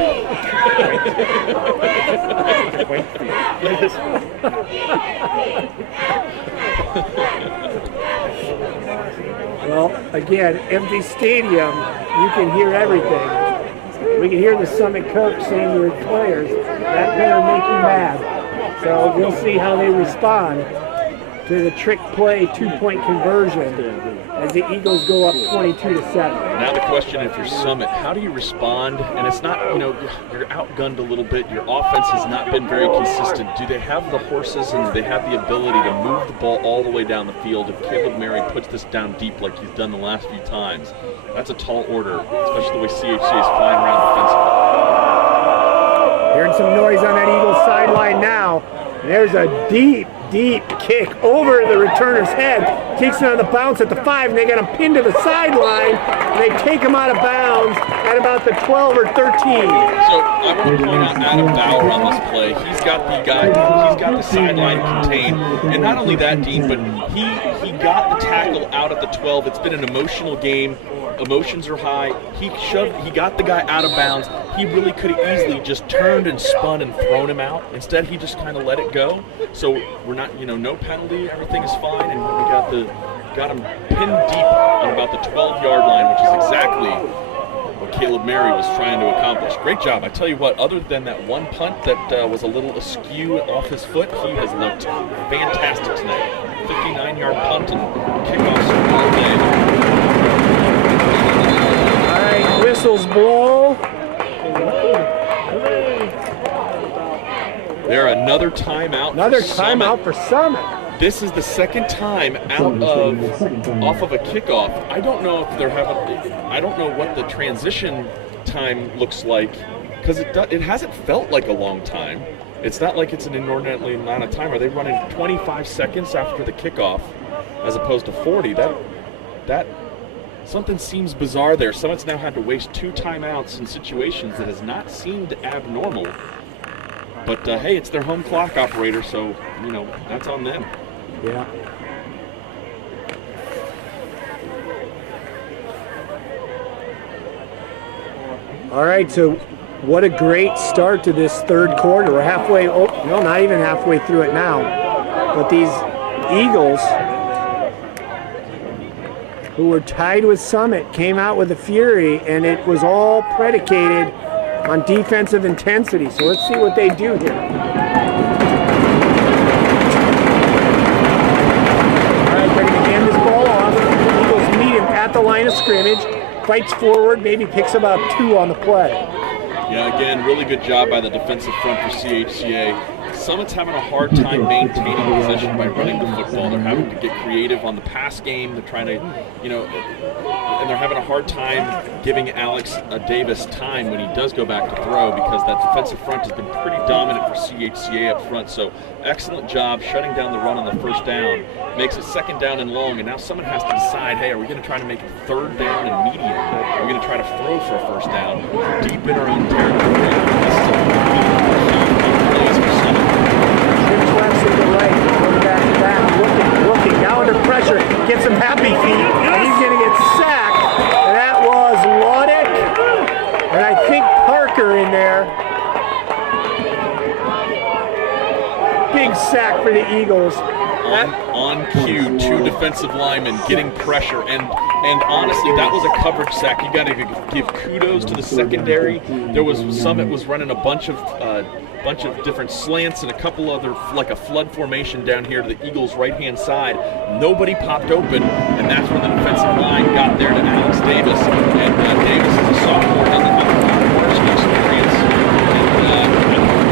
Well, again, empty stadium, you can hear everything. We can hear the Summit coach saying to his players, that better make you mad. So we'll see how they respond to the trick play 2-point conversion as the Eagles go up 22-7. Now the question, if you're Summit, how do you respond? And it's not, you're outgunned a little bit. Your offense has not been very consistent. Do they have the horses and do they have the ability to move the ball all the way down the field if Caleb Mary puts this down deep like he's done the last few times? That's a tall order, especially the way CHCA is flying around defensively. Hearing some noise on that Eagles sideline now. There's a deep kick over the returner's head. Takes it on the bounce at the 5, and they got him pinned to the sideline. And they take him out of bounds at about the 12 or 13. So I want to point out Adam Bauer on this play. He's got the sideline contained. And not only that, Dean, but he got the tackle out at the 12. It's been an emotional game. Emotions are high. He got the guy out of bounds. He really could have easily just turned and spun and thrown him out. Instead, he just kind of let it go. So we're not, no penalty. Everything is fine, and we got him pinned deep on about the 12-yard line, which is exactly what Caleb Mary was trying to accomplish. Great job. I tell you what, other than that one punt that was a little askew off his foot, he has looked fantastic tonight. 59-yard punt and kickoffs all day. Whistles blow. There, another timeout. Another timeout for Summit. This is the second time off of a kickoff. I don't know if I don't know what the transition time looks like, because it hasn't felt like a long time. It's not like it's an inordinately amount of time. Are they running 25 seconds after the kickoff as opposed to 40? That something seems bizarre there. Summit's now had to waste 2 timeouts in situations that has not seemed abnormal. But hey, it's their home clock operator, so that's on them. Yeah. All right, so what a great start to this third quarter. We're halfway, not even halfway through it now. But these Eagles, who were tied with Summit, came out with a fury, and it was all predicated on defensive intensity. So let's see what they do here. All right, they're going to hand this ball off. Eagles meet him at the line of scrimmage. Fights forward, maybe picks about 2 on the play. Yeah, again, really good job by the defensive front for CHCA. Summit's having a hard time maintaining possession by running the football. They're having to get creative on the pass game. They're trying to, and they're having a hard time giving Alex Davis time when he does go back to throw, because that defensive front has been pretty dominant for CHCA up front. So excellent job shutting down the run on the first down. Makes it 2nd down and long, and now someone has to decide, hey, are we going to try to make it 3rd down and medium? Are we going to try to throw for a 1st down deep in our own territory? This is a really key plays for Summit. Trips left to the right, going back to back, looking, now under pressure, gets some happy feet, and he's going to get sacked. And that was Lodick, and I think Parker in there. Big sack for the Eagles. On cue, 2 defensive linemen getting pressure, and honestly, that was a coverage sack. You got to give kudos to the secondary. There was Summit was running a bunch of different slants and a couple other, like a flood formation down here to the Eagles' right-hand side. Nobody popped open, and that's when the defensive line got there to Alex Davis. And Davis is a sophomore, doesn't have a lot of varsity experience, and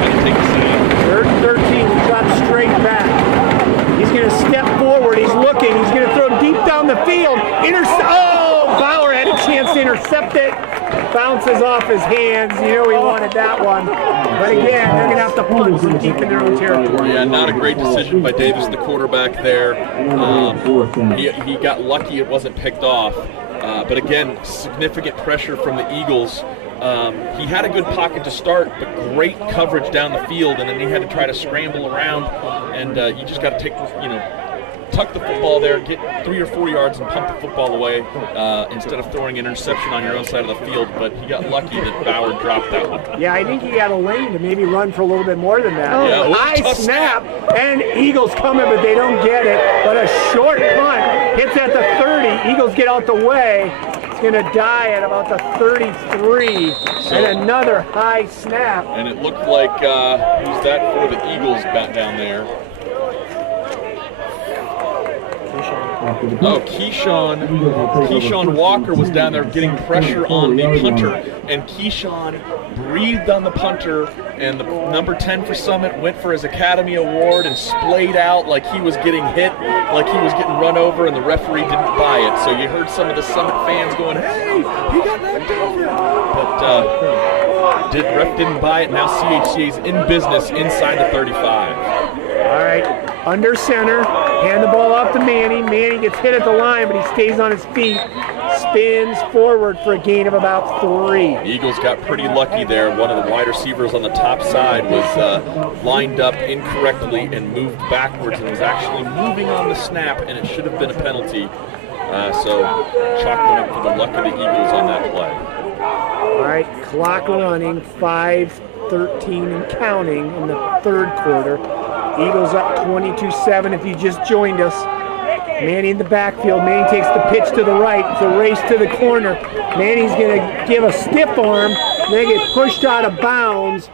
had to take a sack. 3rd and 13, he drops straight back. He's going to step forward. He's looking. He's going to throw deep down the field. Bauer had a chance to intercept it. Bounces off his hands. You know he wanted that one. But again, they're going to have to punt from deep in their own territory. Yeah, not a great decision by Davis, the quarterback there. He got lucky it wasn't picked off. But again, significant pressure from the Eagles. He had a good pocket to start, but great coverage down the field, and then he had to try to scramble around, and you just got to tuck the football there, get 3 or 4 yards and pump the football away instead of throwing an interception on your own side of the field. But he got lucky that Bauer dropped that one. Yeah, I think he got a lane to maybe run for a little bit more than that. High snap, and Eagles coming, but they don't get it. But a short punt hits at the 30. Eagles get out the way. It's going to die at about the 33, and another high snap. And it looked like, who's that for the Eagles back down there? Oh, Keyshawn Walker was down there getting pressure on the punter, and Keyshawn breathed on the punter, and the number 10 for Summit went for his Academy Award and splayed out like he was getting hit, like he was getting run over, and the referee didn't buy it. So you heard some of the Summit fans going, hey, he got knocked over. But ref didn't buy it. Now CHCA's in business inside the 35. All right, under center, hand the ball off to Manny. Manny gets hit at the line, but he stays on his feet, spins forward for a gain of about 3. Eagles got pretty lucky there. One of the wide receivers on the top side was lined up incorrectly and moved backwards, and was actually moving on the snap, and it should have been a penalty. So chalk them up for the luck of the Eagles on that play. All right, clock running, 5:13 and counting in the 3rd quarter. Eagles up 22-7 if you just joined us. Manny in the backfield. Manny takes the pitch to the right. It's a race to the corner. Manny's going to give a stiff arm. They get pushed out of bounds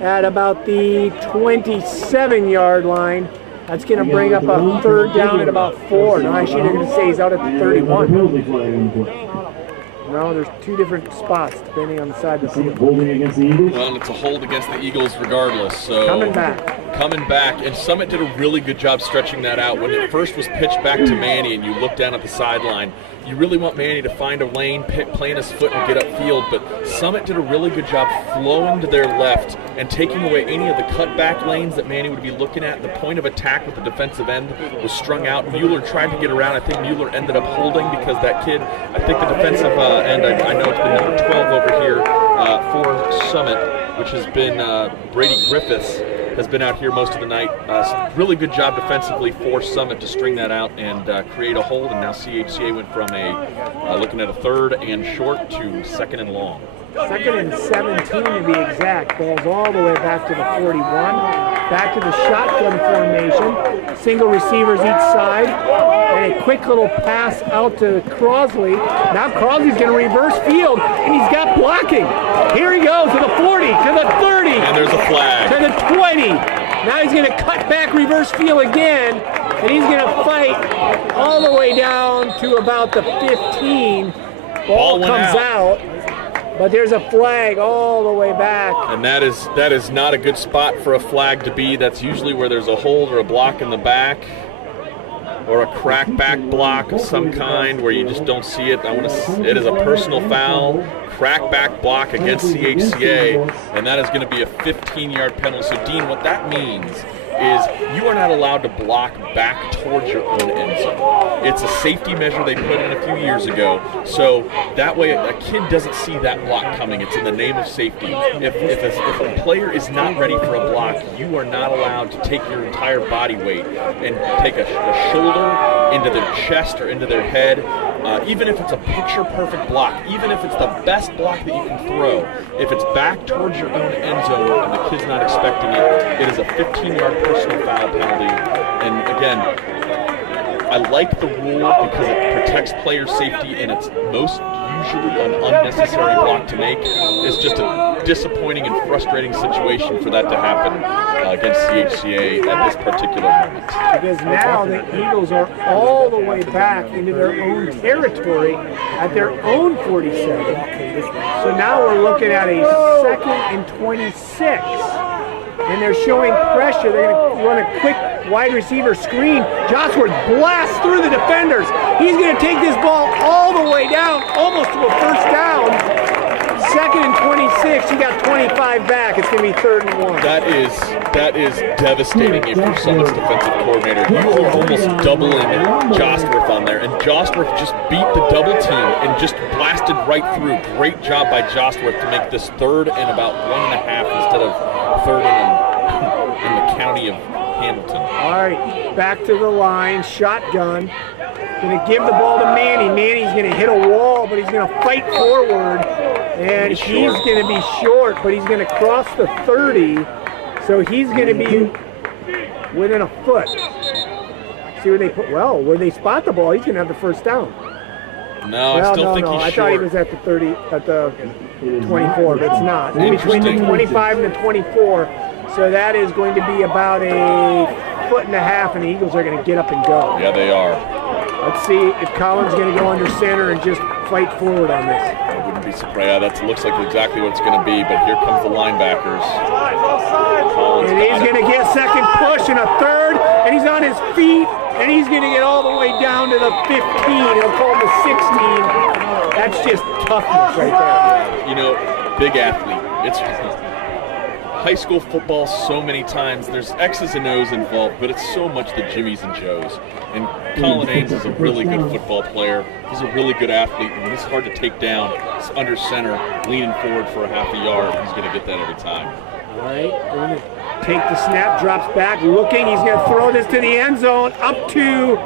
at about the 27-yard line. That's going to bring up a 3rd down at about 4. No, actually, they're going to say he's out at the 31. No, there's 2 different spots depending on the side of the field. Holding against the Eagles? Well, it's a hold against the Eagles regardless. So Coming back. And Summit did a really good job stretching that out. When it first was pitched back to Manny and you look down at the sideline, you really want Manny to find a lane, plant his foot, and get upfield. But Summit did a really good job flowing to their left and taking away any of the cutback lanes that Manny would be looking at. The point of attack with the defensive end was strung out. Mueller tried to get around. I think Mueller ended up holding because that kid, I think the defensive end, I know it's been number 12 over here for Summit, which has been Brady Griffiths, has been out here most of the night. Really good job defensively for Summit to string that out and create a hold, and now CHCA went from looking at a 3rd and short to 2nd and long. 2nd and 17 to be exact. Ball's all the way back to the 41. back to the shotgun formation. Single receivers each side. And a quick little pass out to Crosley. Now Crosley's going to reverse field, and he's got blocking. Here he goes to the 40, to the 30. And there's a flag. To the 20. Now he's going to cut back reverse field again, and he's going to fight all the way down to about the 15. Ball comes out, but there's a flag all the way back. And that is not a good spot for a flag to be. That's usually where there's a hold or a block in the back, or a crack back block of some kind where you just don't see it. It is a personal foul, crack back block against CHCA, and that is going to be a 15-yard penalty. So, Dean, what that means is you are not allowed to block back towards your own end zone. It's a safety measure they put in a few years ago, so that way a kid doesn't see that block coming. It's in the name of safety. If a player is not ready for a block, you are not allowed to take your entire body weight and take a shoulder into their chest or into their head, even if it's a picture-perfect block, even if it's the best block that you can throw. If it's back towards your own end zone and the kid's not expecting it, it is a 15-yard personal foul penalty. And again, I like the rule because it protects player safety, and it's most usually an unnecessary block to make. It's just a disappointing and frustrating situation for that to happen against CHCA at this particular moment. Because now the Eagles are all the way back into their own territory at their own 47. So now we're looking at a 2nd and 26. And they're showing pressure. They're going to run a quick wide receiver screen. Josworth blasts through the defenders. He's going to take this ball all the way down, almost to a first down. 2nd and 26. He got 25 back. It's going to be 3rd and 1. That is devastating if you're Summit's defensive coordinator. You were almost doubling Josworth on there, and Josworth just beat the double team and just blasted right through. Great job by Josworth to make this 3rd and about 1.5 instead of 3rd in the county of Hamilton. All right, back to the line, shotgun. Going to give the ball to Manny. Manny's going to hit a wall, but he's going to fight forward, and he's going to be short, but he's going to cross the 30, so he's going to be within a foot. See where they put? Well, where they spot the ball, he's going to have the first down. No, I still think he's short. I thought he was at the 30, at the 24, but it's not. It's between the 25 and the 24. So that is going to be about a 1.5 foot, and the Eagles are going to get up and go. Yeah, they are. Let's see if Collins is going to go under center and just fight forward on this. I wouldn't be surprised. Yeah, that looks like exactly what it's going to be, but here comes the linebackers. And he's going to get second push and a 3rd, and he's on his feet, and he's going to get all the way down to the 15. He'll call him the 16. That's just toughness right there. You know, big athlete. It's high school football so many times. There's X's and O's involved, but it's so much the Jimmies and Joes. And Colin Ames is a really good football player. He's a really good athlete, and he's hard to take down. He's under center, leaning forward for a half a yard. He's going to get that every time. All right, going to take the snap, drops back, looking. He's going to throw this to the end zone, up to,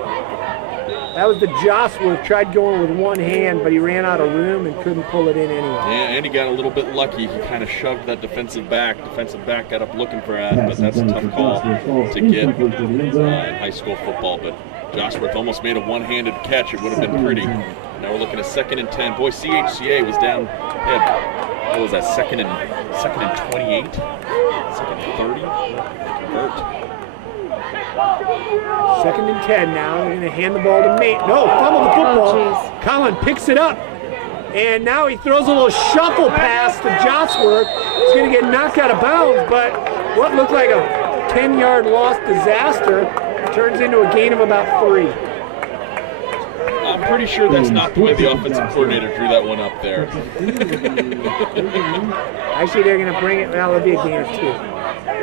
that was the Josworth, tried going with one hand, but he ran out of room and couldn't pull it in anyway. Yeah, and he got a little bit lucky. He kind of shoved that defensive back. Defensive back got up looking for that, but that's a tough call to get in high school football. But Josworth almost made a one-handed catch. It would have been pretty. Now we're looking at 2nd and 10. Boy, CHCA was down. What was that? 2nd and 28, 2nd and 30. Convert. 2nd and 10 now. They're going to hand the ball to Mate. No, fumble the football. Colin picks it up. And now he throws a little shuffle pass to Josworth. He's going to get knocked out of bounds, but what looked like a 10-yard loss disaster turns into a gain of about 3. I'm pretty sure that's not the way the offensive coordinator drew that one up there. Actually, they're going to bring it. Now it'll be a gain of 2.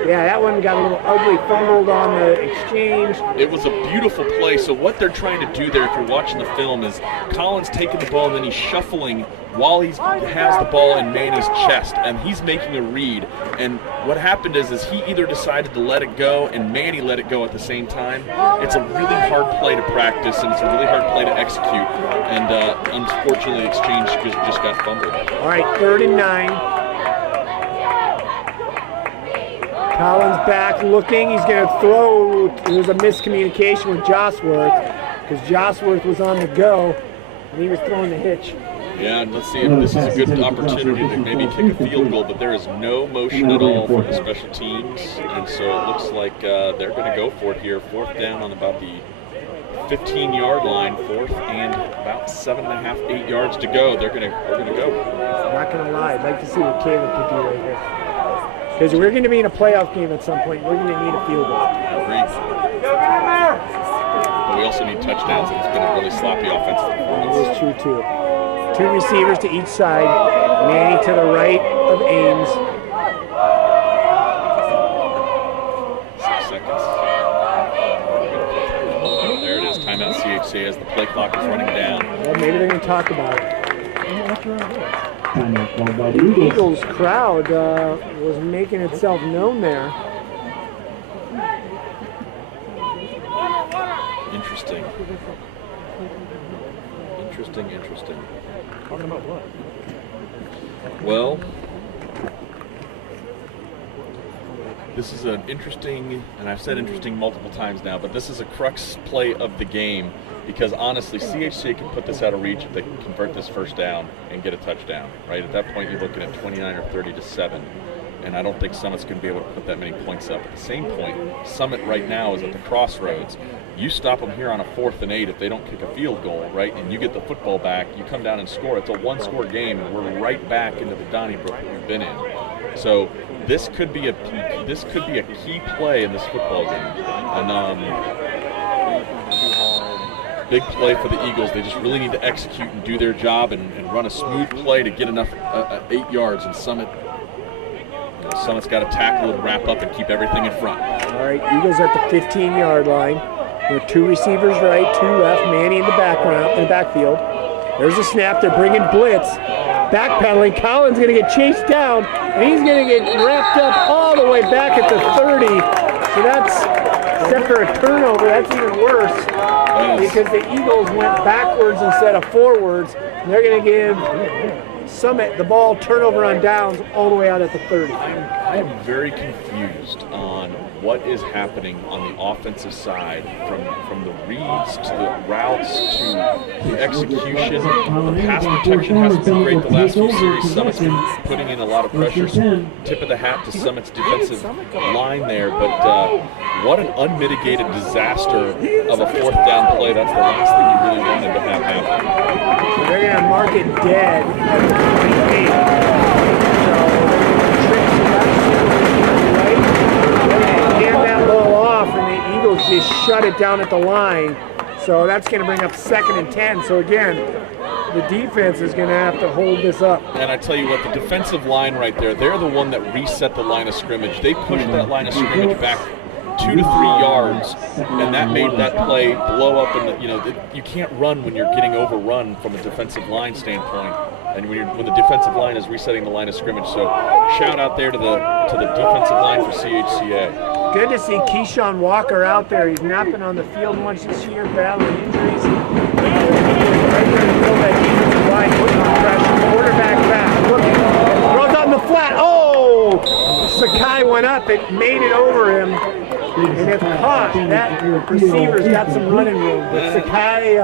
Yeah, that one got a little ugly, fumbled on the exchange. It was a beautiful play. So what they're trying to do there, if you're watching the film, is Collins taking the ball and then he's shuffling while he has the ball in Manny's chest, and he's making a read. And what happened is he either decided to let it go and Manny let it go at the same time. It's a really hard play to practice, and it's a really hard play to execute. And unfortunately, the exchange just got fumbled. All right, 3rd and 9. Collins back looking. He's going to throw. There's a miscommunication with Josworth because Josworth was on the go and he was throwing the hitch. Yeah, and let's see if this is a good opportunity to maybe kick a field goal, but there is no motion at all for the special teams, and so it looks like they're going to go for it here. 4th down on about the 15-yard line, 4th and about 7.5, 8 yards to go. They're going to go. Not going to lie, I'd like to see what Caleb could do right here. Because we're going to be in a playoff game at some point. We're going to need a field goal. Agreed. But we also need touchdowns, and it's been a really sloppy offensive performance. That is true, too. 2 receivers to each side. Manny to the right of Ames. 6 seconds. There it is. Timeout CHCA as the play clock is running down. Well, maybe they're going to talk about it. Timeout called by the The Eagles. Eagles crowd was making itself known there. Interesting. Interesting. Talking about what? Well, this is an interesting, and I've said interesting multiple times now, but this is a crux play of the game because honestly, CHCA can put this out of reach if they can convert this 1st down and get a touchdown, right? At that point, you're looking at 29 or 30 to 7, and I don't think Summit's going to be able to put that many points up. At the same point, Summit right now is at the crossroads. You stop them here on a 4th and 8 if they don't kick a field goal, right? And you get the football back, you come down and score. It's a 1-score game, and we're right back into the Donnybrook we've been in. So this could be a key play in this football game. And big play for the Eagles. They just really need to execute and do their job and run a smooth play to get enough 8 yards. And Summit's got to tackle and wrap up and keep everything in front. All right, Eagles at the 15-yard line. There are 2 receivers right, 2 left. Manny in the backfield. There's a snap. They're bringing blitz. Backpedaling. Collins going to get chased down, and he's going to get wrapped up all the way back at the 30. So that's, except for a turnover, that's even worse because the Eagles went backwards instead of forwards. And they're going to give Summit the ball, turnover on downs, all the way out at the 30. I am very confused on what is happening on the offensive side, from the reads to the routes to the execution. The pass protection hasn't been great the last few series. Summit's been putting in a lot of pressure. Tip of the hat to Summit's defensive line there, but what an unmitigated disaster of a 4th down play. That's the last thing you really wanted to have happen. So they're going to mark it dead at the 28. Hand that ball off, and the Eagles just shut it down at the line. So that's going to bring up 2nd and 10. So again, the defense is going to have to hold this up. And I tell you what, the defensive line right there, they're the one that reset the line of scrimmage. They pushed that line of scrimmage back 2 to 3 yards, and that made that play blow up. And you can't run when you're getting overrun from a defensive line standpoint, and when the defensive line is resetting the line of scrimmage. So shout out there to the defensive line for CHCA. Good to see Keyshawn Walker out there. He's not been on the field much this year, battling injuries. Right there to fill that defensive line, putting on pressure. Quarterback back, looking, throws out in the flat. Oh! Sakai went up, it made it over him. And if caught, that receiver's got some running room. But Sakai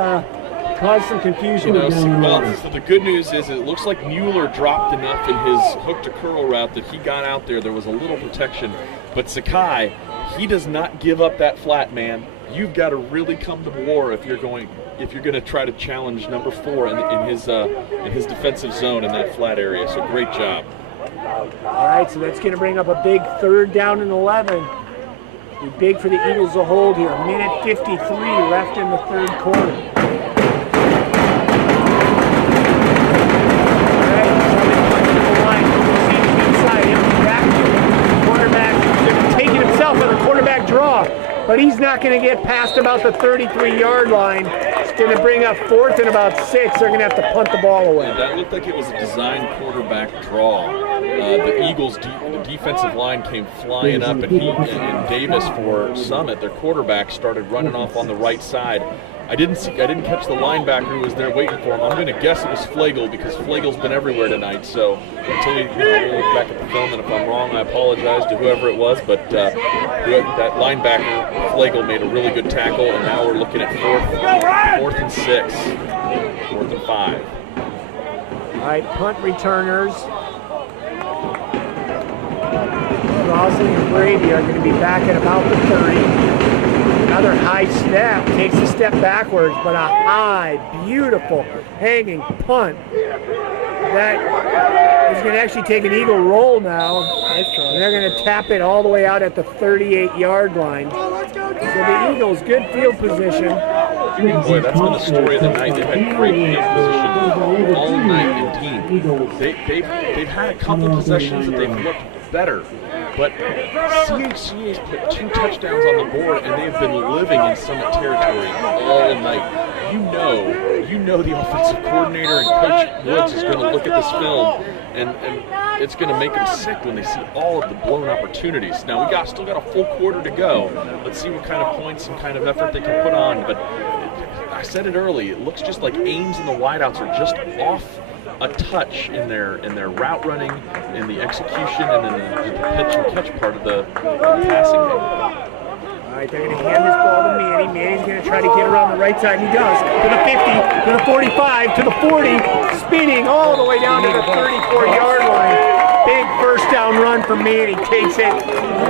caused some confusion. So the good news is it looks like Mueller dropped enough in his hook to curl route that he got out there. There was a little protection. But Sakai, he does not give up that flat, man. You've got to really come to war if you're going to try to challenge number 4 in his defensive zone in that flat area. So great job. All right, so that's going to bring up a big 3rd down and 11. Be big for the Eagles to hold here. 1:53 left in the 3rd quarter. All right, so line. Receiving inside, empty backfield. Quarterback taking himself on the quarterback draw, but he's not going to get past about the 33-yard line. It's going to bring up 4th and about 6. They're going to have to punt the ball away. That looked like it was a designed quarterback draw. The Eagles, the defensive line came flying up, and Davis for Summit, their quarterback, started running off on the right side. I didn't catch the linebacker who was there waiting for him. I'm going to guess it was Flagel because Flagel's been everywhere tonight. So until we look back at the film, and if I'm wrong, I apologize to whoever it was. But that linebacker Flagel made a really good tackle, and now we're looking at fourth and 6, 4th and 5. All right, punt returners. Crossley and Brady are going to be back at about the 30. Another high snap, takes a step backwards, but a high, beautiful, hanging punt. That is going to actually take an Eagle roll now. And they're going to tap it all the way out at the 38-yard line. So the Eagles, good field position. Boy, that's been the story of the night. They've had great field position all night indeed. They've had a couple possessions that they've looked better, but CHCA's put 2 touchdowns on the board, and they've been living in Summit territory all night. You know the offensive coordinator and Coach Woods is going to look at this film, and it's going to make them sick when they see all of the blown opportunities. Now we still got a full quarter to go. Let's see what kind of points and kind of effort they can put on. But I said it early. It looks just like Ames and the wideouts are just off a touch in their route running, in the execution, and then the pitch and catch part of the passing game. All right, they're going to hand this ball to Manny. Manny's going to try to get around the right side. He does. To the 50, to the 45, to the 40, spinning all the way down to the 34-yard line. Big first down run from Manny. Takes it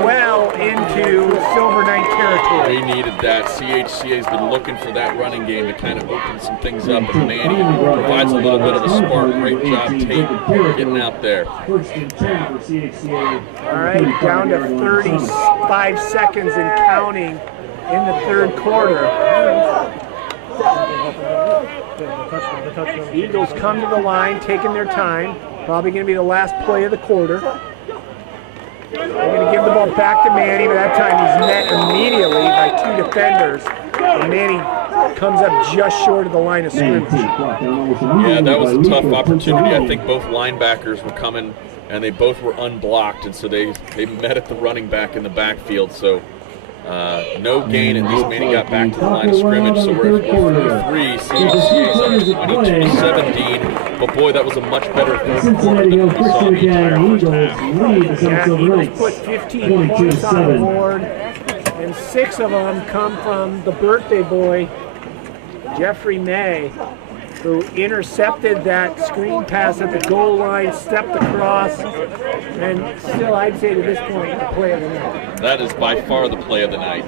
well into Silver Knight territory. We needed that. CHCA's been looking for that running game to kind of open some things up, and Manny provides a little bit of a spark. Great job, Tate, getting out there. First and 10 for CHCA. All right, down to 35 seconds and counting in the third quarter. Eagles come to the line, taking their time. Probably going to be the last play of the quarter. They're going to give the ball back to Manny, but that time he's met immediately by 2 defenders. And Manny comes up just short of the line of scrimmage. Yeah, that was a tough opportunity. I think both linebackers were coming, and they both were unblocked, and so they met at the running back in the backfield. So no gain. At least Manny got back to the line of scrimmage. So we're 4-3. CHCA's up 22-17. But boy, that was a much better third quarter than we saw the entire first half. Yeah, Eagles put 15 points on the board, and 6 of them come from the birthday boy, Jeffrey May, who intercepted that screen pass at the goal line, stepped across, and still, I'd say to this point, the play of the night. That is by far the play of the night.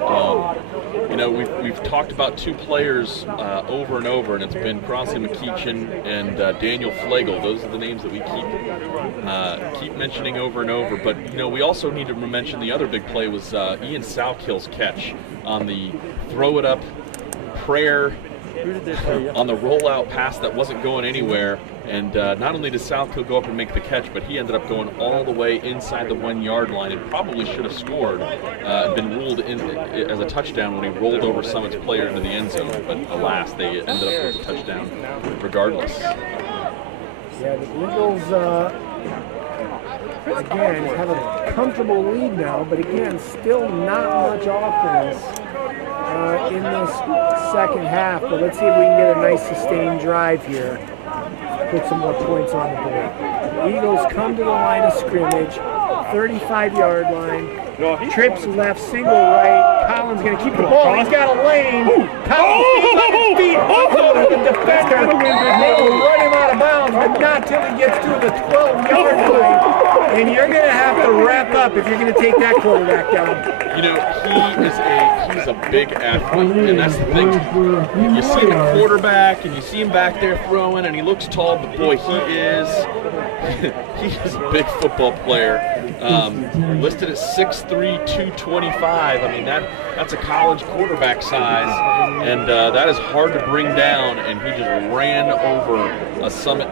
You know, we've talked about 2 players over and over, and it's been Crossley McKeechin and Daniel Flagel. Those are the names that we keep mentioning over and over. But you know, we also need to mention the other big play was Ian Soukill's catch on the throw it up prayer on the rollout pass that wasn't going anywhere. And not only did Southkill go up and make the catch, but he ended up going all the way inside the 1-yard line and probably should have scored, been ruled in as a touchdown when he rolled over Summit's player into the end zone. But alas, they ended up with a touchdown regardless. Yeah, the Eagles, again, have a comfortable lead now, but again, still not much offense in this second half. But let's see if we can get a nice sustained drive here. Put some more points on the board. Eagles come to the line of scrimmage, 35-yard line. Trips left, single right. Collins going to keep the ball. He's got a lane. Collins on his feet. Over the defender. They will run him out of bounds, but not till he gets to the 12-yard line. And you're going to have to wrap up if you're going to take that quarterback down. You know, he's a big athlete, and that's the thing. You see the quarterback, and you see him back there throwing, and he looks tall, but boy, he is a big football player. Listed at 6'3", 225. I mean, that's a college quarterback size, and that is hard to bring down, and he just ran over a Summit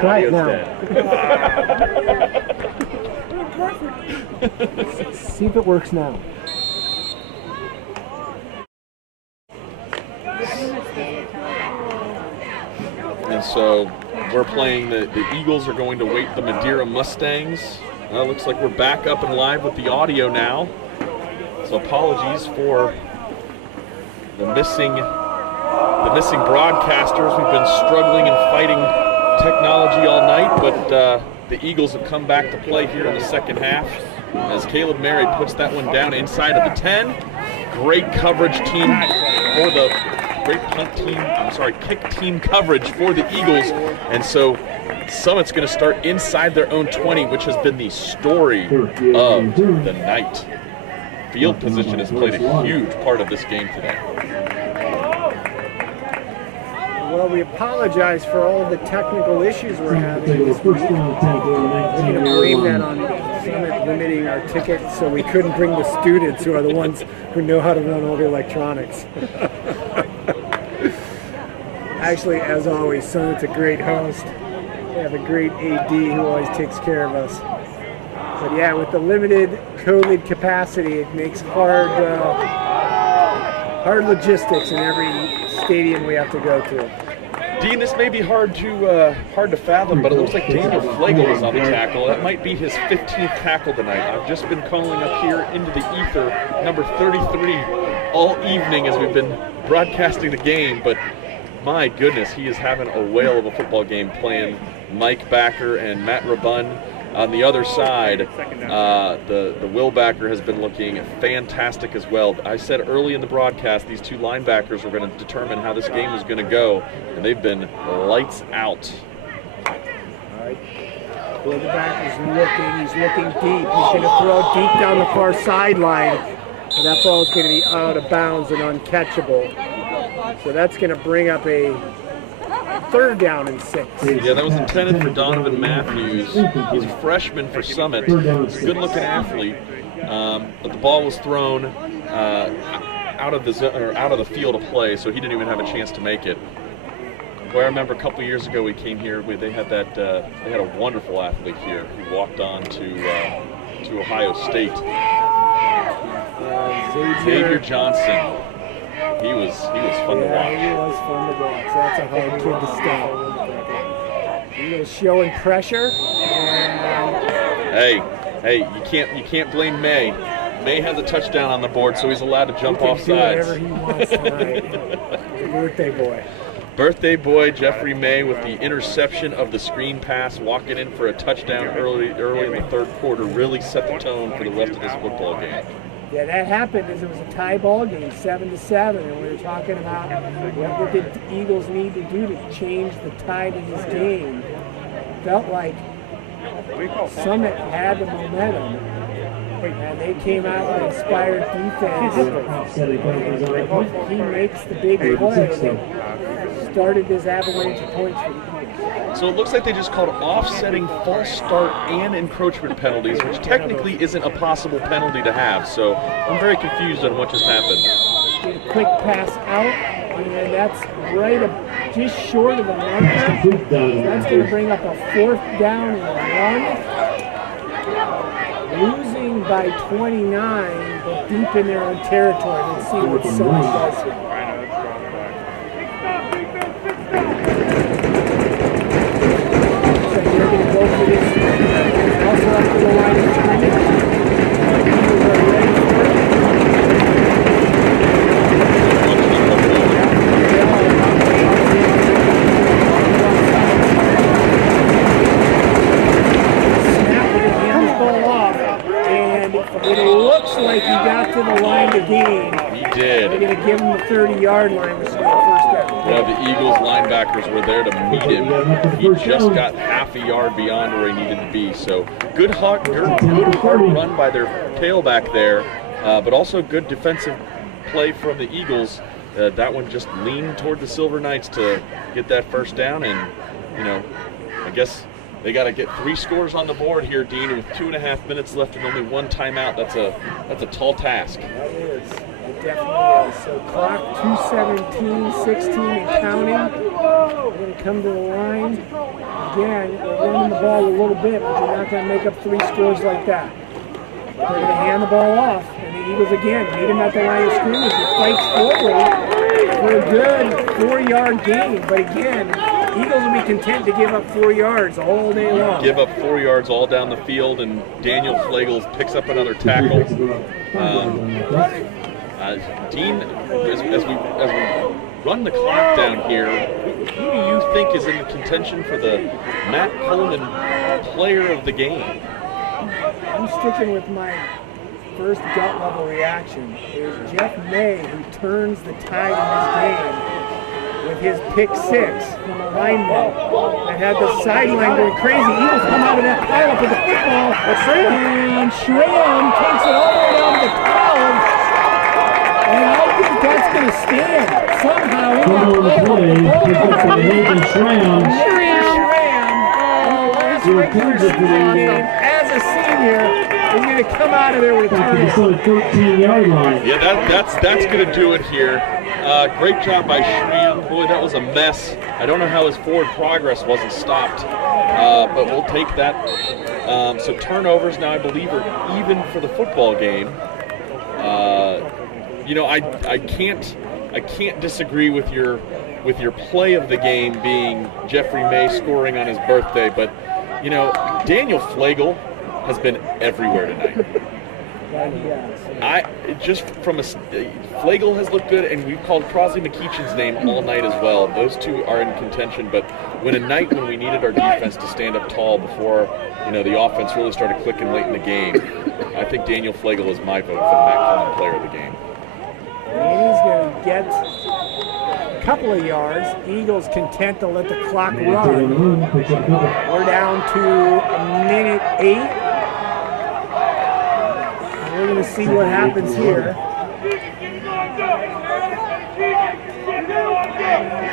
Try it now. See if it works now. And so we're playing the Eagles are going to wait the Madeira Mustangs. Looks like we're back up and live with the audio now. So apologies for the missing broadcasters. We've been struggling and fighting technology all night, but the Eagles have come back to play here in the second half as Caleb Mary puts that one down inside of the 10. Great coverage team for the kick team coverage for the Eagles. And so Summit's going to start inside their own 20, which has been the story of the night. Field position has played a huge part of this game today. Well, we apologize for all of the technical issues we're having this week. We're going to blame that on Summit limiting our tickets, so we couldn't bring the students who are the ones who know how to run all the electronics. Actually, as always, Summit's a great host. They have a great AD who always takes care of us. But yeah, with the limited COVID capacity, it makes hard logistics in every stadium we have to go to. Dean, this may be hard to fathom, but it looks like Daniel Flegel is on the tackle. That might be his 15th tackle tonight. I've just been calling up here into the ether, number 33, all evening as we've been broadcasting the game, but my goodness, he is having a whale of a football game playing Mike Backer and Matt Rabun. On the other side, the Will Backer has been looking fantastic as well. I said early in the broadcast these two linebackers were going to determine how this game was going to go, and they've been lights out. All right. Will Backer's looking. He's looking deep. He's going to throw deep down the far sideline, and that ball is going to be out of bounds and uncatchable. So that's going to bring up a 3rd down and 6. Yeah, that was intended for Donovan Matthews. He's a freshman for Summit. He's a good-looking athlete, but the ball was thrown out of the field of play, so he didn't even have a chance to make it. Boy, I remember a couple years ago we came here. They had a wonderful athlete here who walked on to Ohio State. Xavier Johnson. He was fun to watch. He was fun to watch. That's a hard kid to stop. He was showing pressure. Hey, you can't blame May. May has a touchdown on the board, so he's allowed to jump off sides. He can do whatever he wants tonight. Birthday boy. Birthday boy Jeffrey May with the interception of the screen pass, walking in for a touchdown early in the 3rd quarter, really set the tone for the rest of this football game. Yeah, that happened as it was a tie ball game, 7-7, and we were talking about what did the Eagles need to do to change the tide of this game. Felt like Summit had the momentum, and they came out with inspired defense. He makes the big play that started this avalanche of points for the Eagles. So it looks like they just called offsetting false start and encroachment penalties, which technically isn't a possible penalty to have. So I'm very confused on what just happened. Get a quick pass out, and that's right just short of the marker. So that's going to bring up a 4th down and 1. Losing by 29, but deep in their own territory. Let's see what Summit does here. Also up to the line of scrimmage. Eagles are ready for it. Snap it and hand the ball off, and it looks like he got to the line to gain. He did. They're going to give him the 30-yard line, which is the 1st down. Well, the Eagles linebackers were there to meet him. He just got half a yard beyond where he needed to be. So good hard run by their tailback there, but also good defensive play from the Eagles. That one just leaned toward the Silver Knights to get that 1st down, and I guess they got to get 3 scores on the board here, Dean, with 2.5 minutes left and only 1 timeout. That's a tall task. That is. It definitely is. So clock 2:17, 16 and counting. going to come to the line. Again, they're running the ball a little bit, but they're not going to make up 3 scores like that. They're going to hand the ball off, and the Eagles again meet him at the line of scrimmage. He fights forward for a good 4-yard gain, but again, Eagles will be content to give up 4 yards all day long. Give up 4 yards all down the field, and Daniel Flagel picks up another tackle. Dean, as we run the clock down here, who do you think is in the contention for the Matt Coleman Player of the Game? I'm sticking with my first gut level reaction. There's Jeff May, who turns the tide in this game with his pick 6 from a lineman that had the sideline going crazy. Eagles come out of that pile up with the football, and Schramm takes it all the way down to the 12. And I think that's going to stand somehow in that Schramm, as a senior, is going to come out of there with a 13-yard line. Yeah, that's going to do it here. Great job by Schramm. Boy, that was a mess. I don't know how his forward progress wasn't stopped, but we'll take that. So turnovers now, I believe, are even for the football game. You know, I can't disagree with your play of the game being Jeffrey May scoring on his birthday, but you know, Daniel Flagel has been everywhere tonight. Flagel has looked good, and we've called Crosby McKeechen's name all night as well. Those two are in contention, but when we needed our defense to stand up tall before, you know, the offense really started clicking late in the game, I think Daniel Flagel is my vote for the Matt Coleman Player of the Game. He's going to get a couple of yards. Eagles content to let the clock run. We're down to a minute 8. And we're going to see what happens here.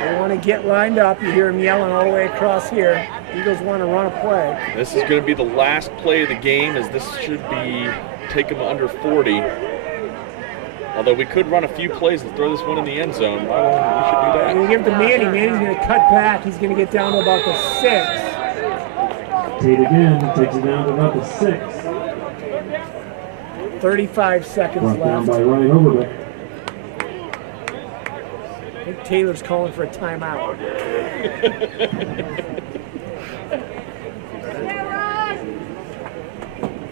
They want to get lined up. You hear them yelling all the way across here. Eagles want to run a play. This is going to be the last play of the game, as this should be take them under 40. Although we could run a few plays and throw this one in the end zone. We should do that. We're going to give it to Manny. Manny's going to cut back. He's going to get down to about the 6. Tate again takes it down to about the 6. 35 seconds Brought down left. by Ronnie Overbeck. I think Taylor's calling for a timeout.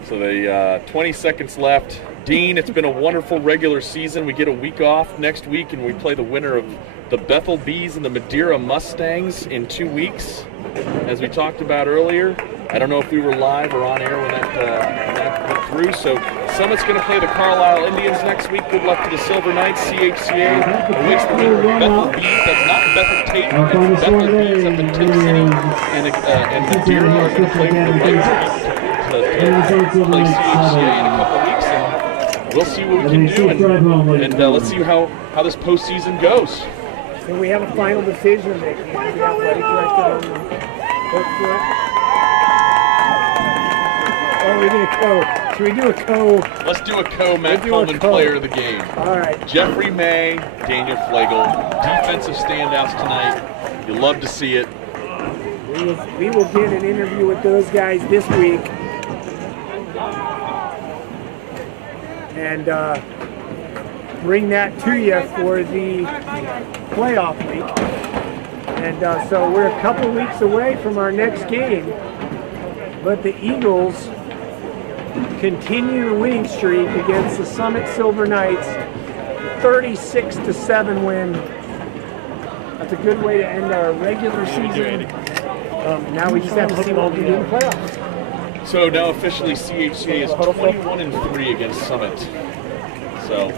So the 20 seconds left. Dean, it's been a wonderful regular season. We get a week off next week, and we play the winner of the Bethel Bees and the Madeira Mustangs in 2 weeks, as we talked about earlier. I don't know if we were live or on air when that went through. So Summit's going to play the Carlisle Indians next week. Good luck to the Silver Knights. CHCA awaits the winner of Bethel Bees. That's not Bethel Tate. It's Bethel Bees up in Tin City. And Madeira are going to play for the right to play CHCA in a couple weeks. And we'll see what we can do. And let's see how this postseason goes. So we have a final decision to make. The athletic director on the hook for it. Or are we going to co? Should we do a co? Let's do a Matt Coleman Player of the Game. All right. Jeffrey May, Daniel Flagel, defensive standouts tonight. You love to see it. We will get an interview with those guys this week. And bring that to you for the playoff week. And so we're a couple weeks away from our next game. But the Eagles continue the winning streak against the Summit Silver Knights. 36-7 win. That's a good way to end our regular season. Now we just have to see what we do in the playoffs. So now officially CHCA is 21-3 against Summit. So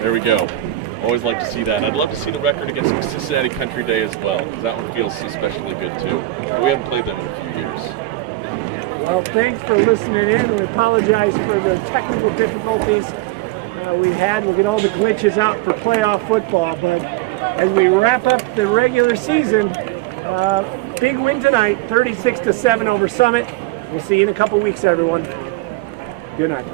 there we go. Always like to see that. I'd love to see the record against Cincinnati Country Day as well, because that one feels especially good too. But we haven't played them in a few years. Well, thanks for listening in. We apologize for the technical difficulties we've had. We'll get all the glitches out for playoff football. But as we wrap up the regular season, big win tonight, 36-7 over Summit. We'll see you in a couple weeks, everyone. Good night.